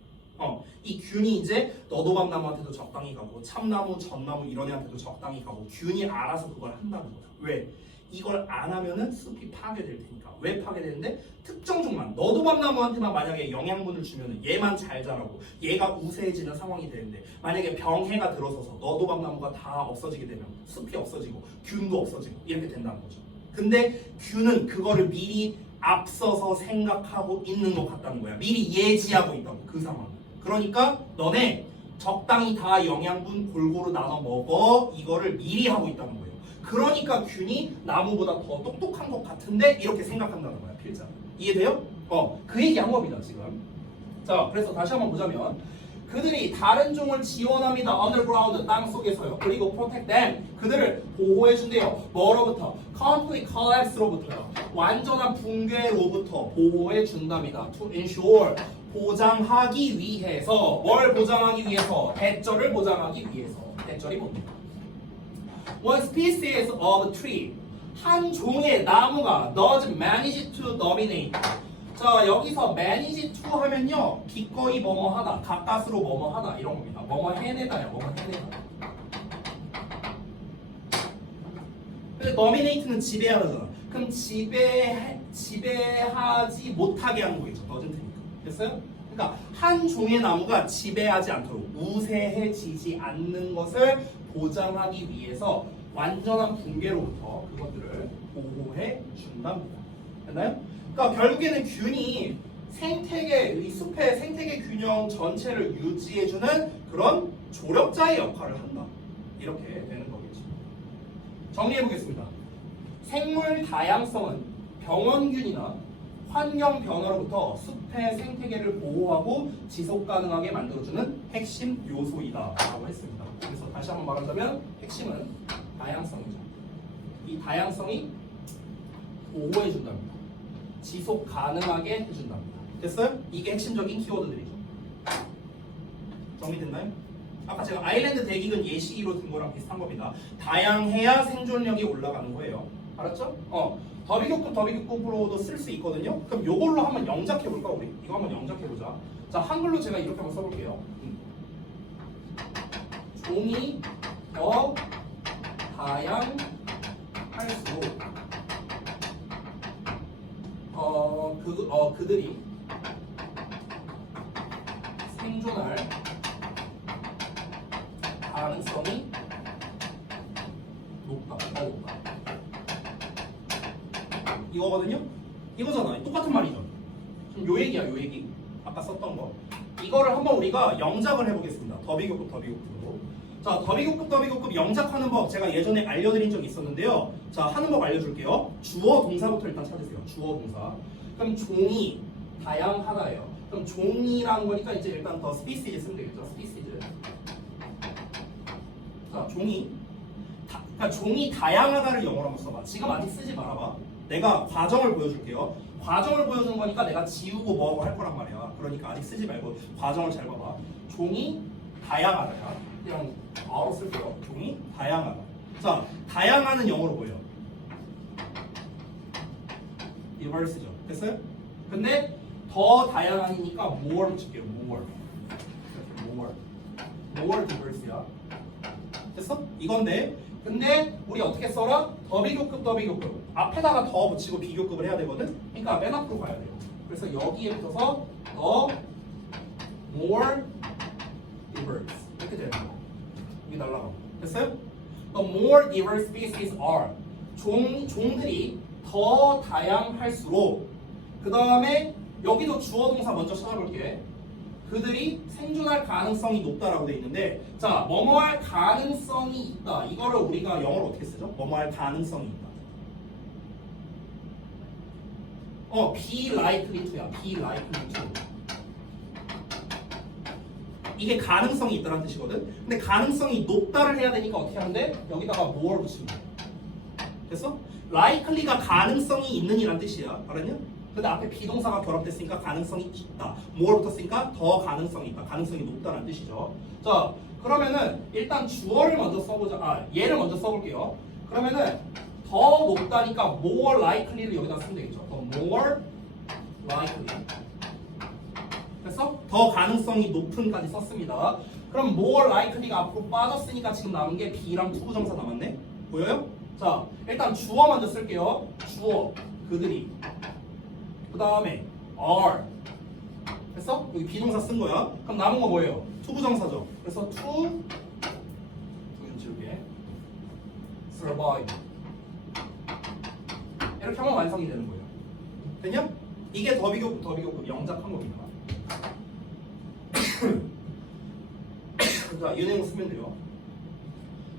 이 균이 이제 너도밤나무한테도 적당히 가고 참나무, 전나무 이런 애한테도 적당히 가고 균이 알아서 그걸 한다는 거야. 왜? 이걸 안 하면은 숲이 파괴될 테니까. 왜 파괴되는데? 특정 종만 너도밤나무한테만 만약에 영양분을 주면은 얘만 잘 자라고 얘가 우세해지는 상황이 되는데 만약에 병해가 들어서서 너도밤나무가 다 없어지게 되면 숲이 없어지고 균도 없어지고 이렇게 된다는 거죠. 근데 균은 그거를 미리 앞서서 생각하고 있는 것 같다는 거야. 미리 예지하고 있다고 그 상황을. 그러니까 너네 적당히 다 영양분 골고루 나눠 먹어 이거를 미리 하고 있다는 거예요. 그러니까 균이 나무보다 더 똑똑한 것 같은데 이렇게 생각한다는 거야. 필자. 이해돼요? 그 얘기한 겁니다 지금. 자, 그래서 다시 한번 보자면 그들이 다른 종을 지원합니다. underground 땅 속에서요. 그리고 protect them 그들을 보호해준대요. 뭐로부터? complete collapse로부터요. 완전한 붕괴로부터 보호해준답니다. to ensure 보장하기 위해서 뭘 보장하기 위해서? 대절을 보장하기 위해서. 대절이 뭡니까? One species of tree 한 종의 나무가 does manage to dominate. 자, 여기서 manage to 하면요 기꺼이 뭐뭐하다, 가까스로 뭐뭐하다 이런 겁니다. 뭐뭐 해내다요, 뭐뭐 해내다. 근데 dominate는 지배하잖아. 그럼 지배하지 못하게 하는 거겠죠. doesn't 테니까. 됐어요? 그러니까 한 종의 나무가 지배하지 않도록 우세해지지 않는 것을 보장하기 위해서 완전한 붕괴로부터 그것들을 보호해 준답니다. 됐나요? 그러니까 결국에는 균이 이 숲의 생태계 균형 전체를 유지해주는 그런 조력자의 역할을 한다. 이렇게 되는 거겠죠. 정리해 보겠습니다. 생물 다양성은 병원균이나 환경 변화로부터 숲의 생태계를 보호하고 지속 가능하게 만들어주는 핵심 요소이다라고 했습니다. 그래서 다시 한번 말하자면 핵심은 다양성이죠. 이 다양성이 보호해준답니다. 지속 가능하게 해준답니다. 됐어요? 이게 핵심적인 키워드들이죠. 정리됐나요? 아까 제가 아일랜드 대기근 예시로 든 거랑 비슷한 겁니다. 다양해야 생존력이 올라가는 거예요. 알았죠? 더비교급으로도 쓸 수 있거든요. 그럼 요걸로 한번 영작해볼까 우리? 이거 한번 영작해보자. 자, 한글로 제가 이렇게 한번 써볼게요. 종이 더 다양할수록 그들이 생존할 가능성이 높다. 이거거든요? 이거잖아. 똑같은 말이죠. 지금 요 얘기야, 요 얘기. 아까 썼던 거. 이거를 한번 우리가 영작을 해보겠습니다. 더비교급으로. 자, 더비교급 영작하는 법 제가 예전에 알려드린 적이 있었는데요. 자, 하는 법 알려줄게요. 주어 동사부터 일단 찾으세요. 주어 동사. 그럼 종이 다양하다예요. 그럼 종이라는 거니까 이제 일단 더 스피시즈 쓰면 되겠죠. 스피시즈. 자, 그러니까 종이 다양하다를 영어로 한번 써봐. 지금 아직 쓰지 말아봐. 내가 과정을 보여줄게요. 과정을 보여주는 거니까 내가 지우고 뭐하고 할 거란 말이야. 그러니까 아직 쓰지 말고 과정을 잘 봐봐. 종이 다양하다야. 그냥 아로 쓸게요. 종이 다양하다. 자, 다양하는 영어로 뭐예요? diverse죠. 됐어요? 근데 더 다양하니까 more 붙일게요. more diverse야. 됐어? 이건데 근데 우리 어떻게 써라? 더비교급 앞에다가 더 붙이고 비교급을 해야 되거든? 그러니까 맨 앞으로 가야 돼요. 그래서 여기에 붙어서 더 more diverse 이렇게 되는 거. 여기 날라가. 됐어요? The more diverse species are 종들이 더 다양할수록 그 다음에 여기도 주어 동사 먼저 찾아볼게. 그들이 생존할 가능성이 높다라고 돼 있는데 자, 뭐뭐할 가능성이 있다. 이거를 우리가 영어로 어떻게 쓰죠? 뭐뭐할 가능성이 있다. be likely to야. be likely to. 이게 가능성이 있다는 뜻이거든. 근데 가능성이 높다를 해야 되니까 어떻게 하는데 여기다가 more 붙이면 돼. 됐어? likely가 가능성이 있는 이란 뜻이야. 알았냐? 근데 앞에 비동사가 결합됐으니까 가능성이 있다. more 붙었으니까 더 가능성이 있다. 가능성이 높다는 뜻이죠. 자, 그러면은 일단 주어를 먼저 써보자. 얘를 먼저 써볼게요. 그러면은 더 높다니까 more likely를 여기다 쓰면 되겠죠. 더 more likely. 됐어? 더 가능성이 높은까지 썼습니다. 그럼 more likely가 앞으로 빠졌으니까 지금 남은 게 B랑 투부정사 남았네. 보여요? 자, 일단 주어 먼저 쓸게요. 주어, 그들이. 그 다음에 are. 됐어? 여기 비동사 쓴 거야. 그럼 남은 거 뭐예요? 투부정사죠. 그래서 to 지우개 survive. 이렇게 하면 완성이 되는 거예요. 됐냐? 이게 더비교급 영작한 겁니다. 자, 이 내용 쓰면 돼요.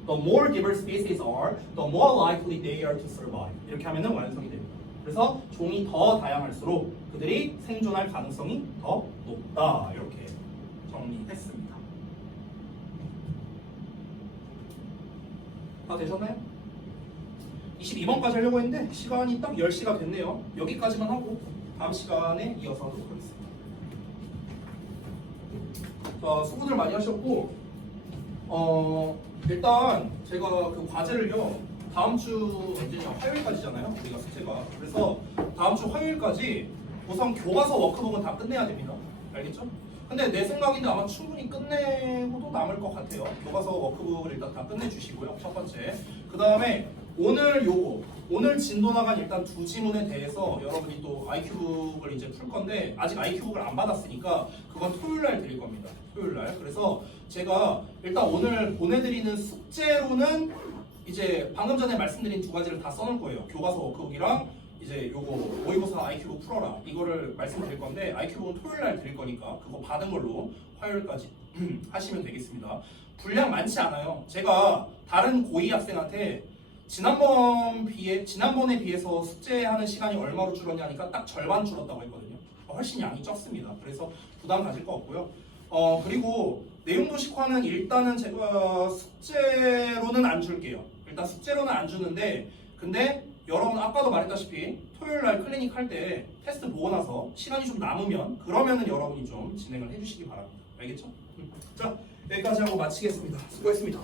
The more diverse species are, the more likely they are to survive. 이렇게 하면은 완성이 됩니다. 그래서 종이 더 다양할수록 그들이 생존할 가능성이 더 높다. 이렇게 정리했습니다. 다 되셨나요? 22번까지 하려고 했는데 시간이 딱 10시가 됐네요. 여기까지만 하고 다음 시간에 이어서 하도록 하겠습니다. 자, 수고들 많이 하셨고 일단 제가 그 과제를요 다음 주 언제냐 화요일까지잖아요 우리가 숙제가. 그래서 다음 주 화요일까지 우선 교과서 워크북은 다 끝내야 됩니다. 알겠죠? 근데 내 생각인데 아마 충분히 끝내고도 남을 것 같아요. 교과서 워크북을 일단 다 끝내주시고요. 첫 번째. 그 다음에 오늘 진도 나간 일단 두 지문에 대해서 여러분이 또 IQ북을 이제 풀 건데 아직 IQ북을 안 받았으니까 그건 토요일날 드릴 겁니다. 토요일날. 그래서 제가 일단 오늘 보내드리는 숙제로는 이제 방금 전에 말씀드린 두 가지를 다 써놓을 거예요. 교과서 워크북이랑 이제 요거 모의고사 IQ북 풀어라 이거를 말씀드릴 건데 IQ북은 토요일날 드릴 거니까 그거 받은 걸로 화요일까지 하시면 되겠습니다. 분량 많지 않아요. 제가 다른 고2 학생한테 지난번에 비해서 숙제하는 시간이 얼마로 줄었냐니까 딱 절반 줄었다고 했거든요. 훨씬 양이 적습니다. 그래서 부담 가질 거 없고요. 그리고 내용 도식화는 일단은 제가 숙제로는 안 줄게요. 일단 숙제로는 안 주는데, 근데 여러분 아까도 말했다시피 토요일 날 클리닉 할 때 테스트 보고 나서 시간이 좀 남으면 그러면은 여러분이 좀 진행을 해주시기 바랍니다. 알겠죠? 자, 여기까지 하고 마치겠습니다. 수고했습니다.